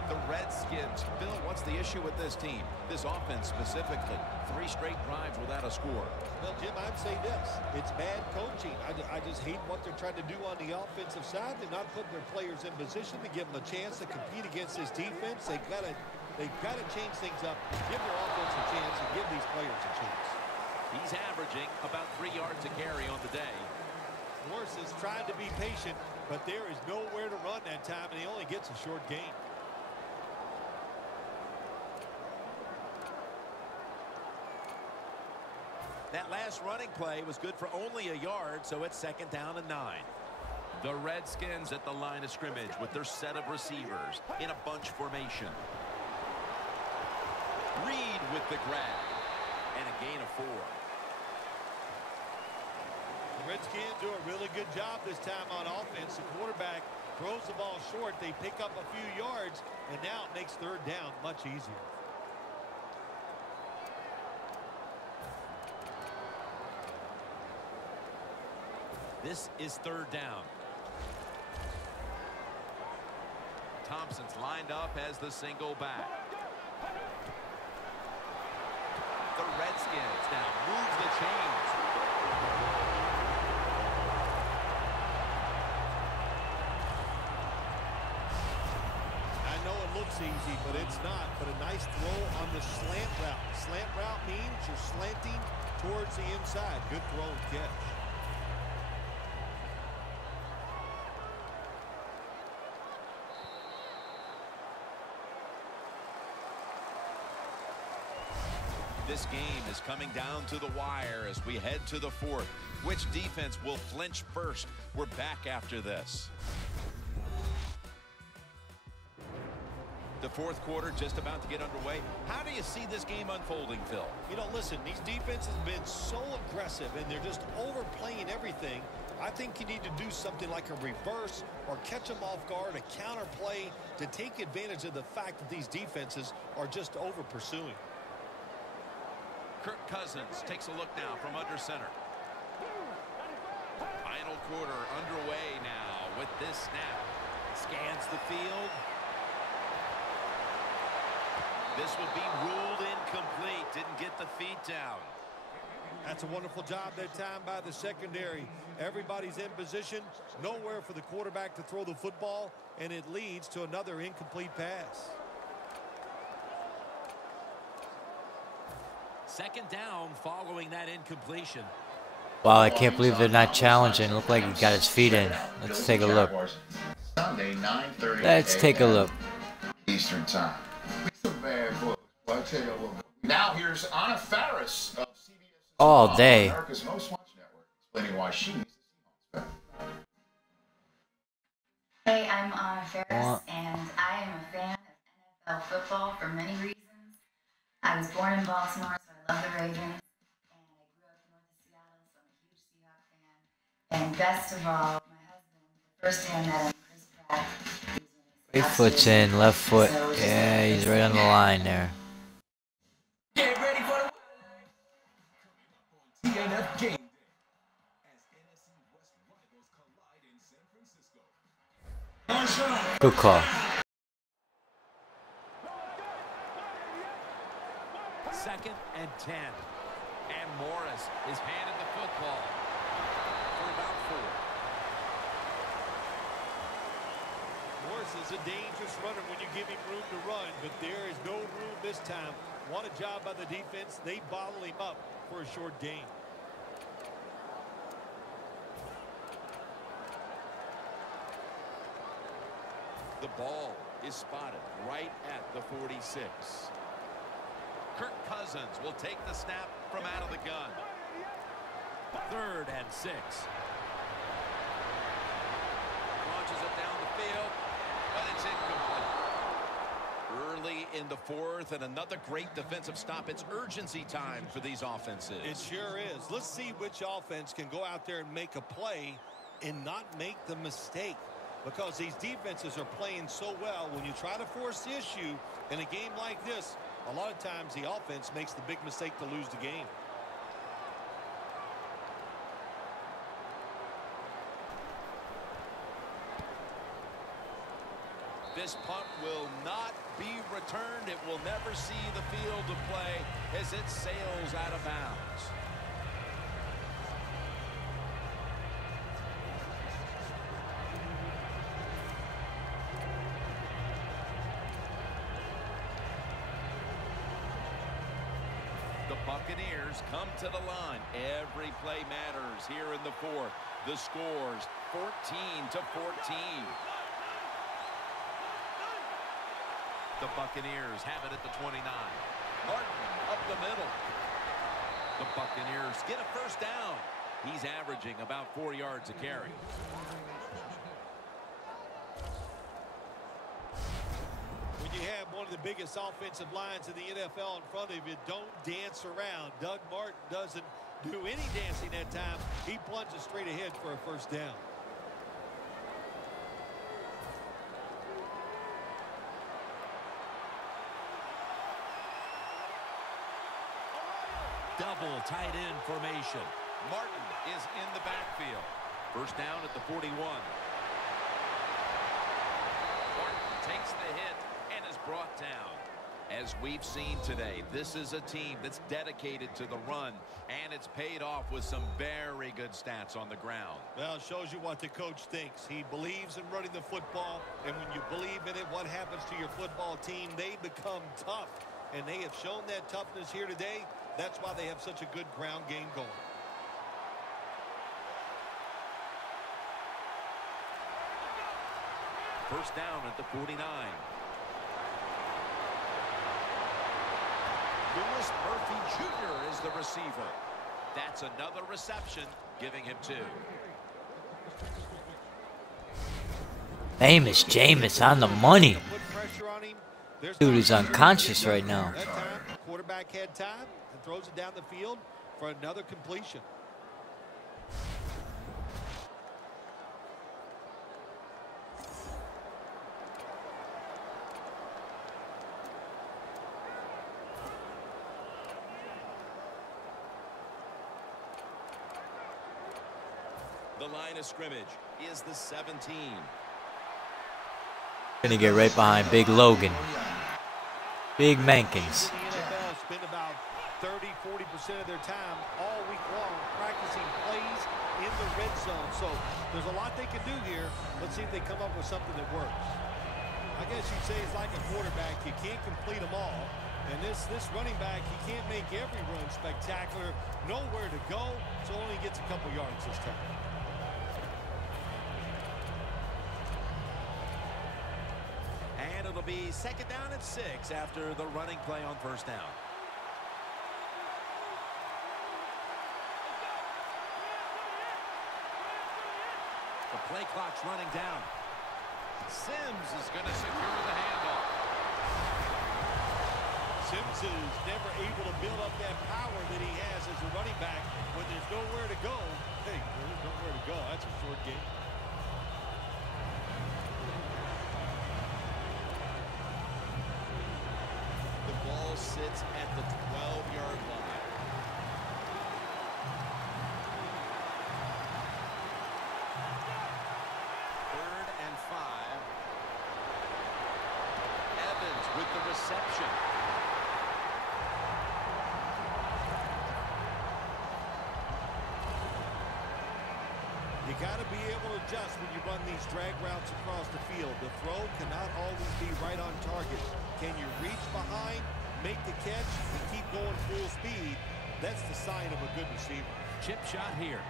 The Redskins, Bill, what's the issue with this team? This offense specifically. 3 straight drives without a score. Well, Jim, I'd say this. It's bad coaching. I just hate what they're trying to do on the offensive side. They're not putting their players in position to give them a chance to compete against this defense. They've got to change things up, give their offense a chance, and give these players a chance. He's averaging about 3 yards a carry on the day. Morris is trying to be patient, but there is nowhere to run that time, and he only gets a short gain. That last running play was good for only a yard, so it's 2nd down and 9. The Redskins at the line of scrimmage with their set of receivers in a bunch formation. Reed with the grab and a gain of 4. The Redskins do a really good job this time on offense. The quarterback throws the ball short. They pick up a few yards, and now it makes 3rd down much easier. This is 3rd down. Thompson's lined up as the single back. The Redskins now move the chains. I know it looks easy, but it's not. But a nice throw on the slant route. Slant route means you're slanting towards the inside. Good throw and catch. This game is coming down to the wire as we head to the 4th. Which defense will flinch first? We're back after this. The 4th quarter just about to get underway. How do you see this game unfolding, Phil? You know, listen, these defenses have been so aggressive, and they're just overplaying everything. I think you need to do something like a reverse or catch them off guard, a counter play to take advantage of the fact that these defenses are just over-pursuing. Kirk Cousins takes a look now from under center. Final quarter underway now with this snap. Scans the field. This would be ruled incomplete. Didn't get the feet down. That's a wonderful job that time by the secondary. Everybody's in position, nowhere for the quarterback to throw the football, and it leads to another incomplete pass. Second down following that incompletion. Wow, I can't believe they're not challenging. Look like he got his feet in. Let's take a look. Sunday, 9:30. Let's take a look. Eastern time. Some bad books. Well, I'll tell you what. Now here's Anna Faris of CBS All day. America's Most Watched Network, explaining why she needs to see Seahawks. Hey, I'm Anna Faris, and I am a fan of NFL football for many reasons. I was born in Baltimore, so I love the Ravens, and I grew up north of Seattle, so I'm a huge Seahawks fan. And best of all, my husband, the first day I met him, Chris Pratt, Right foot's in, left foot. Yeah, he's right on the line there. Get ready for the TNF game day as NFC West rivals collide in San Francisco. Good call. Second and 10. And Morris is handed the football for about 4. Morris is a dangerous runner when you give him room to run, but there is no room this time. What a job by the defense. They bottle him up for a short gain. The ball is spotted right at the 46. Kirk Cousins will take the snap from out of the gun. 3rd and 6. Launches it down the field, but it's incomplete. Early in the 4th, and another great defensive stop. It's urgency time for these offenses. It sure is. Let's see which offense can go out there and make a play and not make the mistake. Because these defenses are playing so well, when you try to force the issue in a game like this, a lot of times the offense makes the big mistake to lose the game. This punt will not be returned. It will never see the field of play as it sails out of bounds. The Buccaneers come to the line. Every play matters here in the 4th. The score's 14-14. The Buccaneers have it at the 29. Martin up the middle. The Buccaneers get a first down. He's averaging about 4 yards a carry. When you have one of the biggest offensive lines in the NFL in front of you, don't dance around. Doug Martin doesn't do any dancing that time. He plunges straight ahead for a first down. Double tight end formation. Martin is in the backfield. First down at the 41. Martin takes the hit and is brought down. As we've seen today, this is a team that's dedicated to the run, and it's paid off with some very good stats on the ground. Well, it shows you what the coach thinks. He believes in running the football, and when you believe in it, what happens to your football team? They become tough, and they have shown that toughness here today. That's why they have such a good ground game going. First down at the 49. Louis Murphy Jr. is the receiver. That's another reception, giving him 2. Famous Jameis on the money. Dude is unconscious right now. That time, quarterback had time and throws it down the field for another completion. The line of scrimmage is the 17. Gonna get right behind Big Logan. Big Mankins. The NFL spend about 30–40% of their time all week long practicing plays in the red zone. So there's a lot they can do here. Let's see if they come up with something that works. I guess you'd say it's like a quarterback. You can't complete them all. And this running back, he can't make every run spectacular. Nowhere to go, so only gets a couple yards this time. And it'll be 2nd down and 6 after the running play on 1st down. The play clock's running down. Sims is going to secure the handoff. Sims is never able to build up that power that he has as a running back when there's nowhere to go. Hey, there's nowhere to go. That's a short game. The ball sits at the 12-yard line. With the reception. You got to be able to adjust when you run these drag routes across the field. The throw cannot always be right on target. Can you reach behind, make the catch, and keep going full speed? That's the sign of a good receiver. Chip shot here.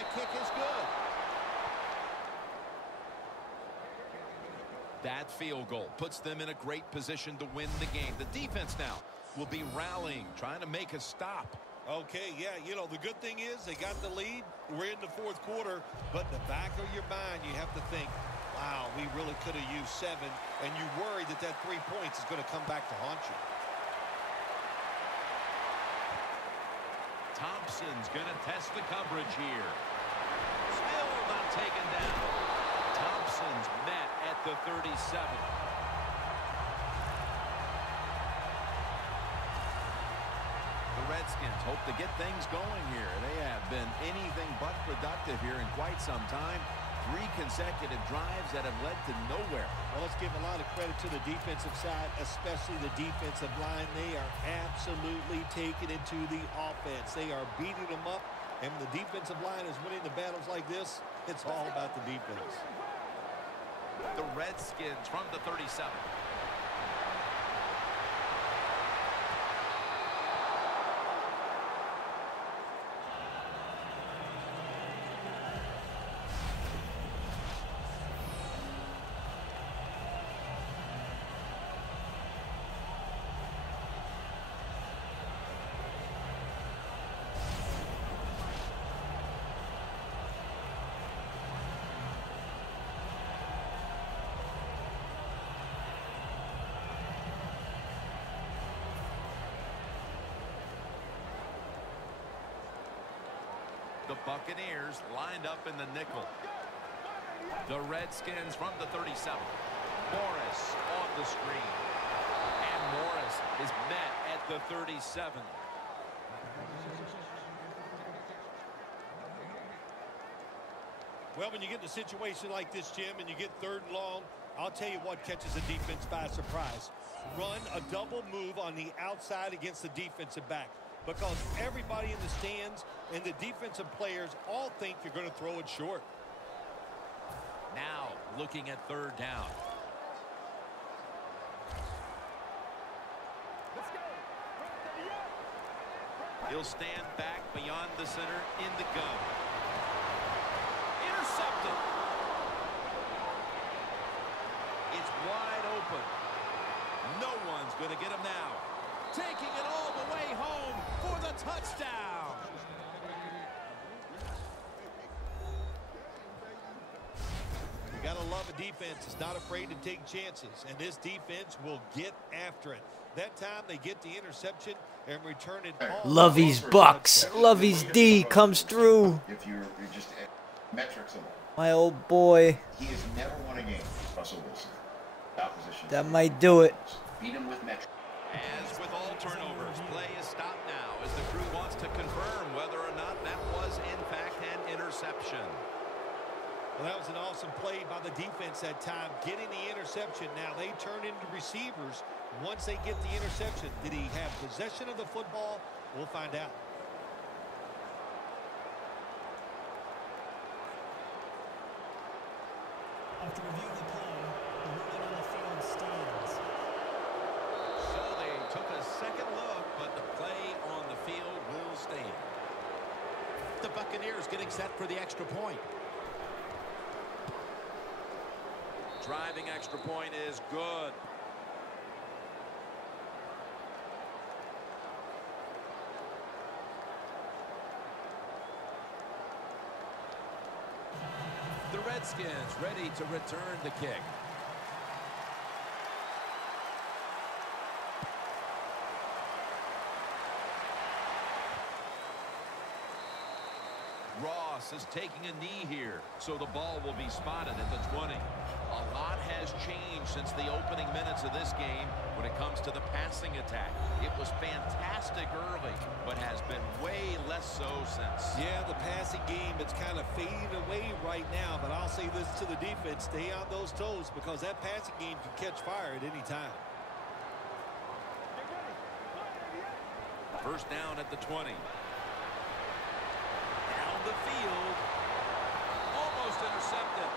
The kick is good. That field goal puts them in a great position to win the game. The defense now will be rallying, trying to make a stop. Okay, yeah, you know, the good thing is they got the lead. We're in the 4th quarter, but in the back of your mind, you have to think, wow, we really could have used 7, and you worry that 3 points is going to come back to haunt you. Thompson's going to test the coverage here. Still not taken down. Thompson's met at the 37. The Redskins hope to get things going here. They have been anything but productive here in quite some time. 3 consecutive drives that have led to nowhere. Well, let's give a lot of credit to the defensive side, especially the defensive line. They are absolutely taking it to the offense. They are beating them up, and when the defensive line is winning the battles like this, it's all about the defense. The Redskins from the 37. The Buccaneers lined up in the nickel. The Redskins from the 37. Morris on the screen. And Morris is met at the 37. Well, when you get in a situation like this, Jim, and you get 3rd and long, I'll tell you what catches the defense by surprise. Run a double move on the outside against the defensive back. Because everybody in the stands and the defensive players all think you're going to throw it short. Now looking at 3rd down. He'll stand back beyond the center in the gun. Intercepted. It's wide open. No one's going to get him now. Taking it all the way home for the touchdown. You got to love a defense that's not afraid to take chances, and this defense will get after it. That time they get the interception and return it all. Lovey's Bucks. Lovey's D comes through. If you're just metrics of My old boy. he has never won a game, Russell Wilson. Opposition. That might do it. Beat him with metrics. As with all turnovers, play is stopped now as the crew wants to confirm whether or not that was in fact an interception. Well, that was an awesome play by the defense that time, getting the interception. Now they turn into receivers once they get the interception. Did he have possession of the football? We'll find out. After reviewing the play, the ruling on the field stands. So they took a second look, but the play on the field will stand. The Buccaneers getting set for the extra point. Driving extra point is good. The Redskins ready to return the kick. Ross is taking a knee here, so the ball will be spotted at the 20. A lot has changed since the opening minutes of this game when it comes to the passing attack. It was fantastic early, but has been way less so since. Yeah, the passing game, it's kind of fading away right now, but I'll say this to the defense, stay on those toes because that passing game can catch fire at any time. First down at the 20. Down the field. Almost intercepted.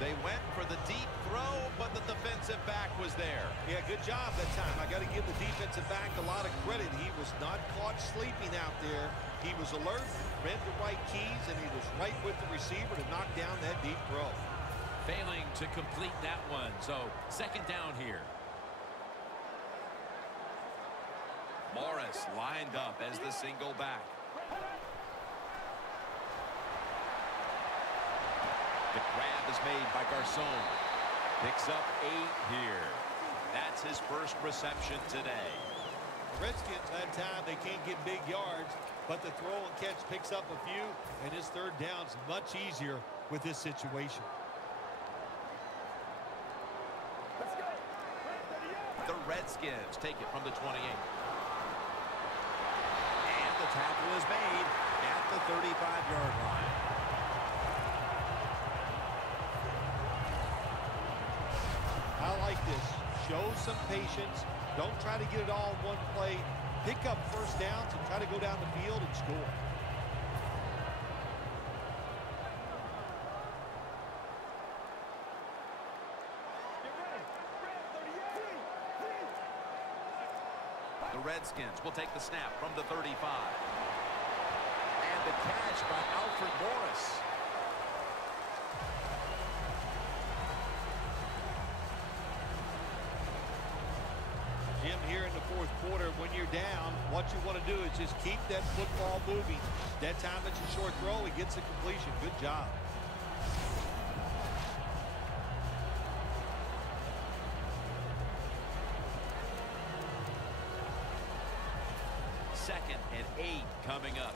They went for the deep throw, but the defensive back was there. Yeah, good job that time. I got to give the defensive back a lot of credit. He was not caught sleeping out there. He was alert, read the right keys, and he was right with the receiver to knock down that deep throw. Failing to complete that one, so second down here. Morris lined up as the single back. The grab is made by Garcon. Picks up 8 here. That's his first reception today. Redskins that time, they can't get big yards, but the throw and catch picks up a few, and his third down's much easier with this situation. The Redskins take it from the 28. And the tackle is made at the 35-yard line. I like this. Show some patience. Don't try to get it all in one play. Pick up first downs and try to go down the field and score. The Redskins will take the snap from the 35. And the catch by Alfred Morris. Jim, here in the fourth quarter, when you're down, what you want to do is just keep that football moving. That time it's a short throw, he gets a completion. Good job. Second and 8 coming up.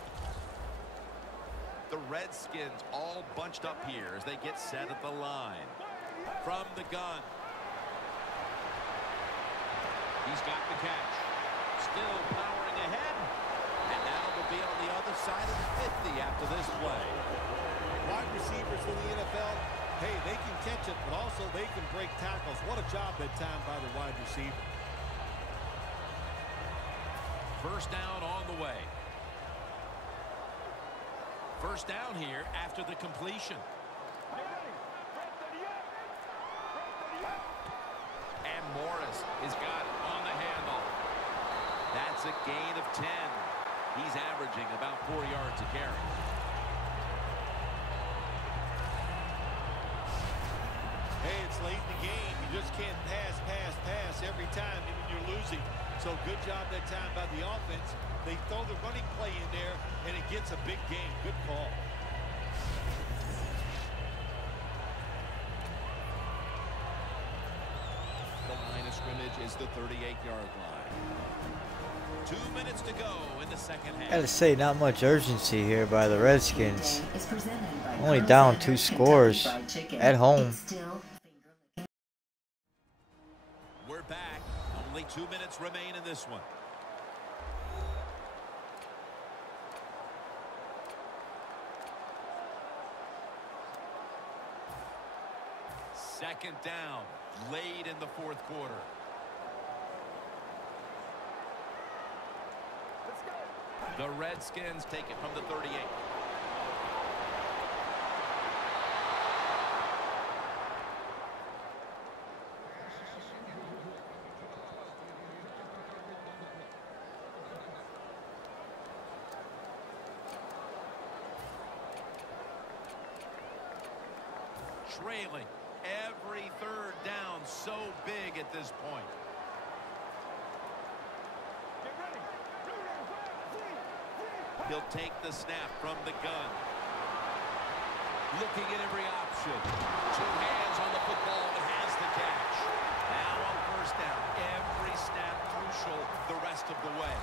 The Redskins all bunched up here as they get set at the line. From the gun. He's got the catch. Still powering ahead. And now will be on the other side of the 50 after this play. Wide receivers in the NFL, hey, they can catch it, but also they can break tackles. What a job that time by the wide receiver. First down on the way. First down here after the completion. And Morris has got it on the handle. That's a gain of 10. He's averaging about 4 yards a carry. Hey, it's late in the game. You just can't pass every time even when you're losing. So good job that time by the offense. They throw the running play in there, and it gets a big gain. Good call. The line of scrimmage is the 38-yard line. 2 minutes to go in the second half. Gotta say, not much urgency here by the Redskins. Only down 2 scores at home. We're back. Only 2 minutes remain in this one. Second down, late in the fourth quarter. The Redskins take it from the 38. Trailing. Every third down so big at this point. He'll take the snap from the gun. Looking at every option. Two hands on the football and has the catch. Now on first down. Every snap crucial the rest of the way.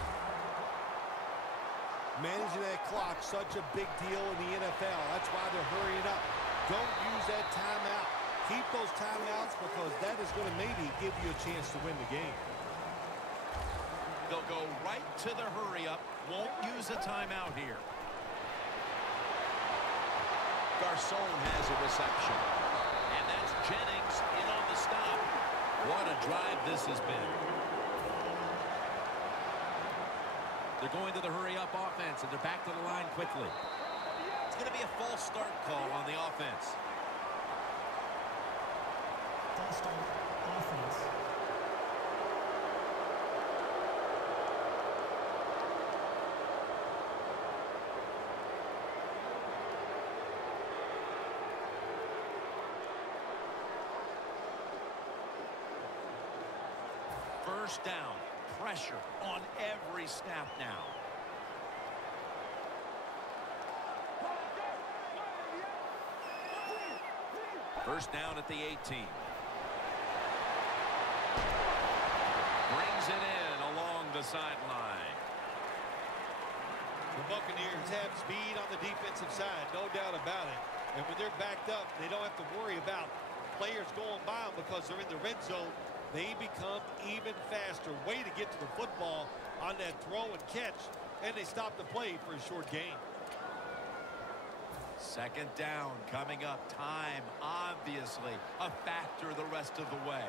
Managing that clock, such a big deal in the NFL. That's why they're hurrying up. Don't use that timeout. Keep those timeouts because that is going to maybe give you a chance to win the game. They'll go right to the hurry-up. Won't use a timeout here. Garcon has a reception. And that's Jennings in on the stop. What a drive this has been. They're going to the hurry-up offense, and they're back to the line quickly. It's going to be a false start call on the offense. False start, offense. First down. Pressure on every snap now. First down at the 18. Brings it in along the sideline. The Buccaneers have speed on the defensive side, no doubt about it. And when they're backed up, they don't have to worry about players going by them because they're in the red zone. They become even faster. Way to get to the football on that throw and catch. And they stop the play for a short gain. Second down coming up. Time, obviously, a factor the rest of the way.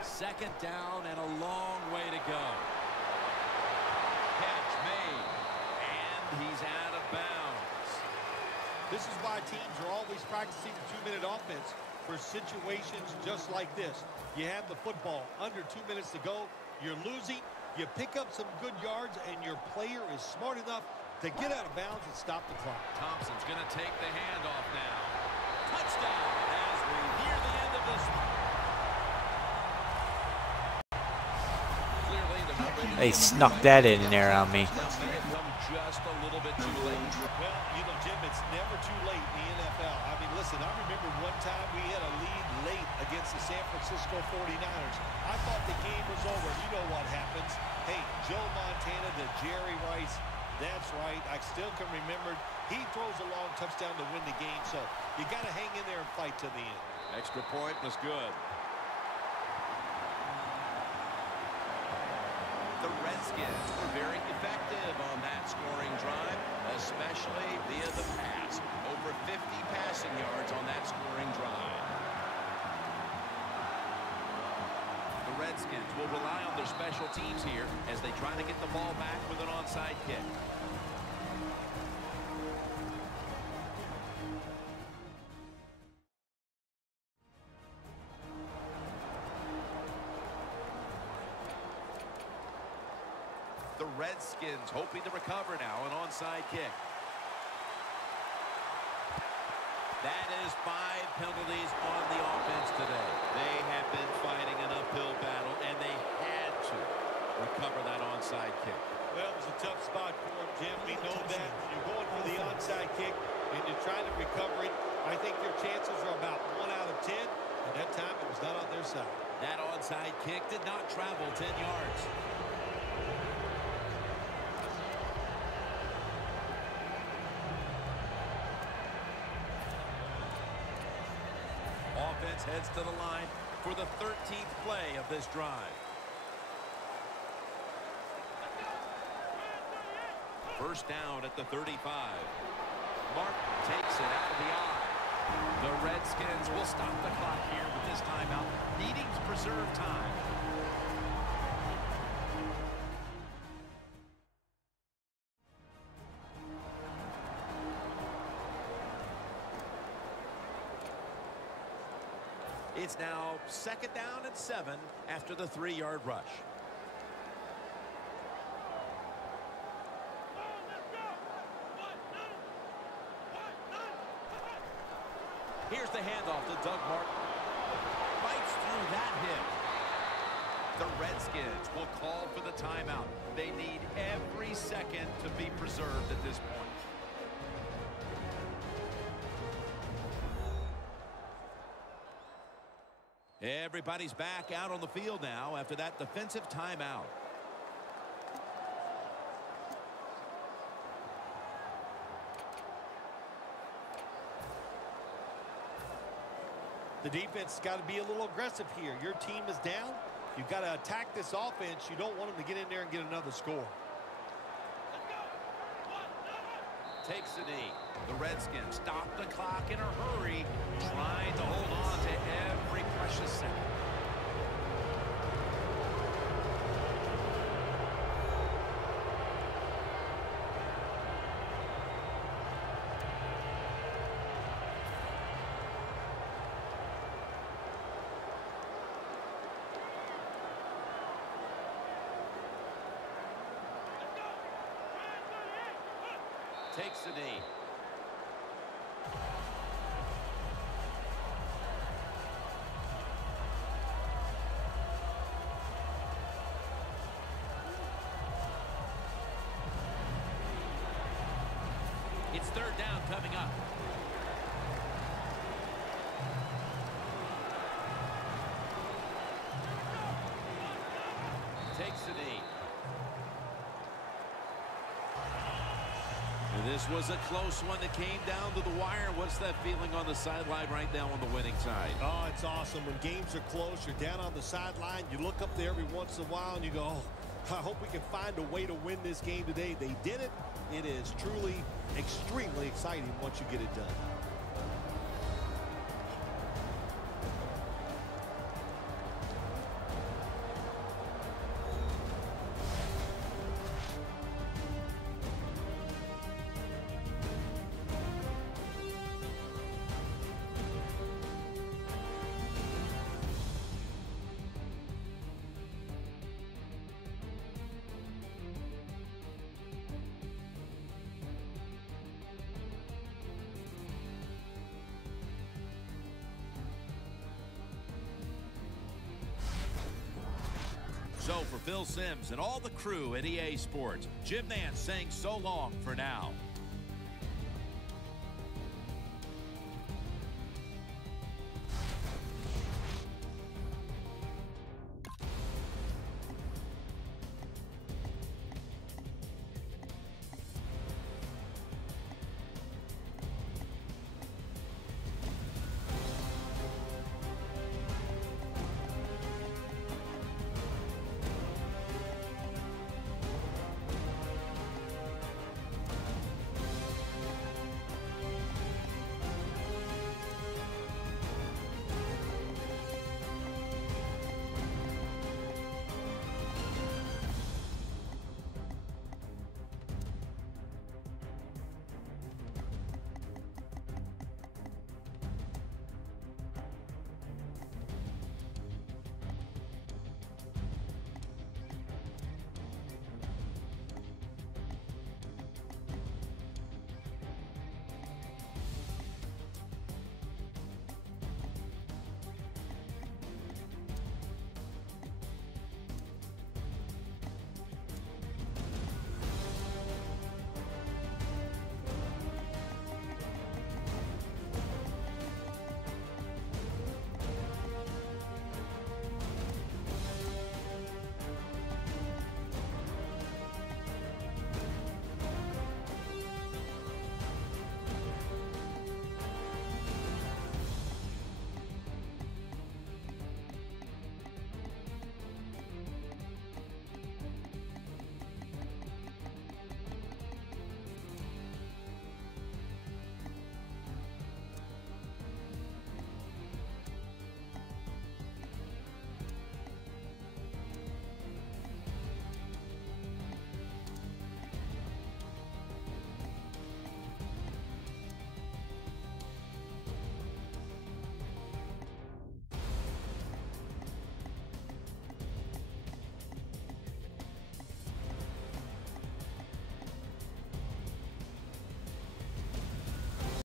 Second down and a long way to go. Catch made. And he's out of bounds. This is why teams are always practicing the two-minute offense for situations just like this. You have the football under 2 minutes to go. You're losing. You pick up some good yards, and your player is smart enough to get out of bounds and stop the clock. Thompson's going to take the handoff now. Touchdown as we hear the end of this one. Clearly, they're not ready. They snuck that in there on me. Just a little bit too late. Well, you know, Jim, it's never too late in the NFL. I mean, listen, I remember one time we had a lead late against the San Francisco 49ers. I thought the game was over. You know what happens. Hey, Joe Montana to Jerry Rice. That's right. I still can remember. He throws a long touchdown to win the game. So you got to hang in there and fight to the end. Extra point was good. The Redskins were very effective on that scoring drive, especially via the pass. Over 50 passing yards on that scoring drive. The Redskins will rely on their special teams here as they try to get the ball back with an onside kick. The Redskins hoping to recover now, an onside kick. That is 5 penalties on the offense today. They have been fighting an uphill battle, and they had to recover that onside kick. Well, it was a tough spot for them, Jim. We know that. You're going for the onside kick, and you're trying to recover it. I think your chances are about 1 out of 10, and that time it was not on their side. That onside kick did not travel 10 yards. Offense heads to the line for the 13th play of this drive. First down at the 35. Martin takes it out of the eye. Redskins will stop the clock here with this timeout, needing to preserve time. It's now 2nd down and 7 after the 3-yard rush. Here's the handoff to Doug Martin. Fights through that hit. The Redskins will call for the timeout. They need every second to be preserved at this point. Everybody's back out on the field now after that defensive timeout. The defense has got to be a little aggressive here. Your team is down. You've got to attack this offense. You don't want them to get in there and get another score. Takes the knee. The Redskins stop the clock in a hurry, trying to hold on to every precious second. Takes the knee. It's 3rd down coming up. Takes the knee. This was a close one that came down to the wire. What's that feeling on the sideline right now on the winning side? Oh, it's awesome. When games are close, you're down on the sideline. You look up there every once in a while and you go, oh, I hope we can find a way to win this game today. They did it. It is truly extremely exciting once you get it done. So for Phil Simms and all the crew at EA Sports, Jim Nance saying so long for now.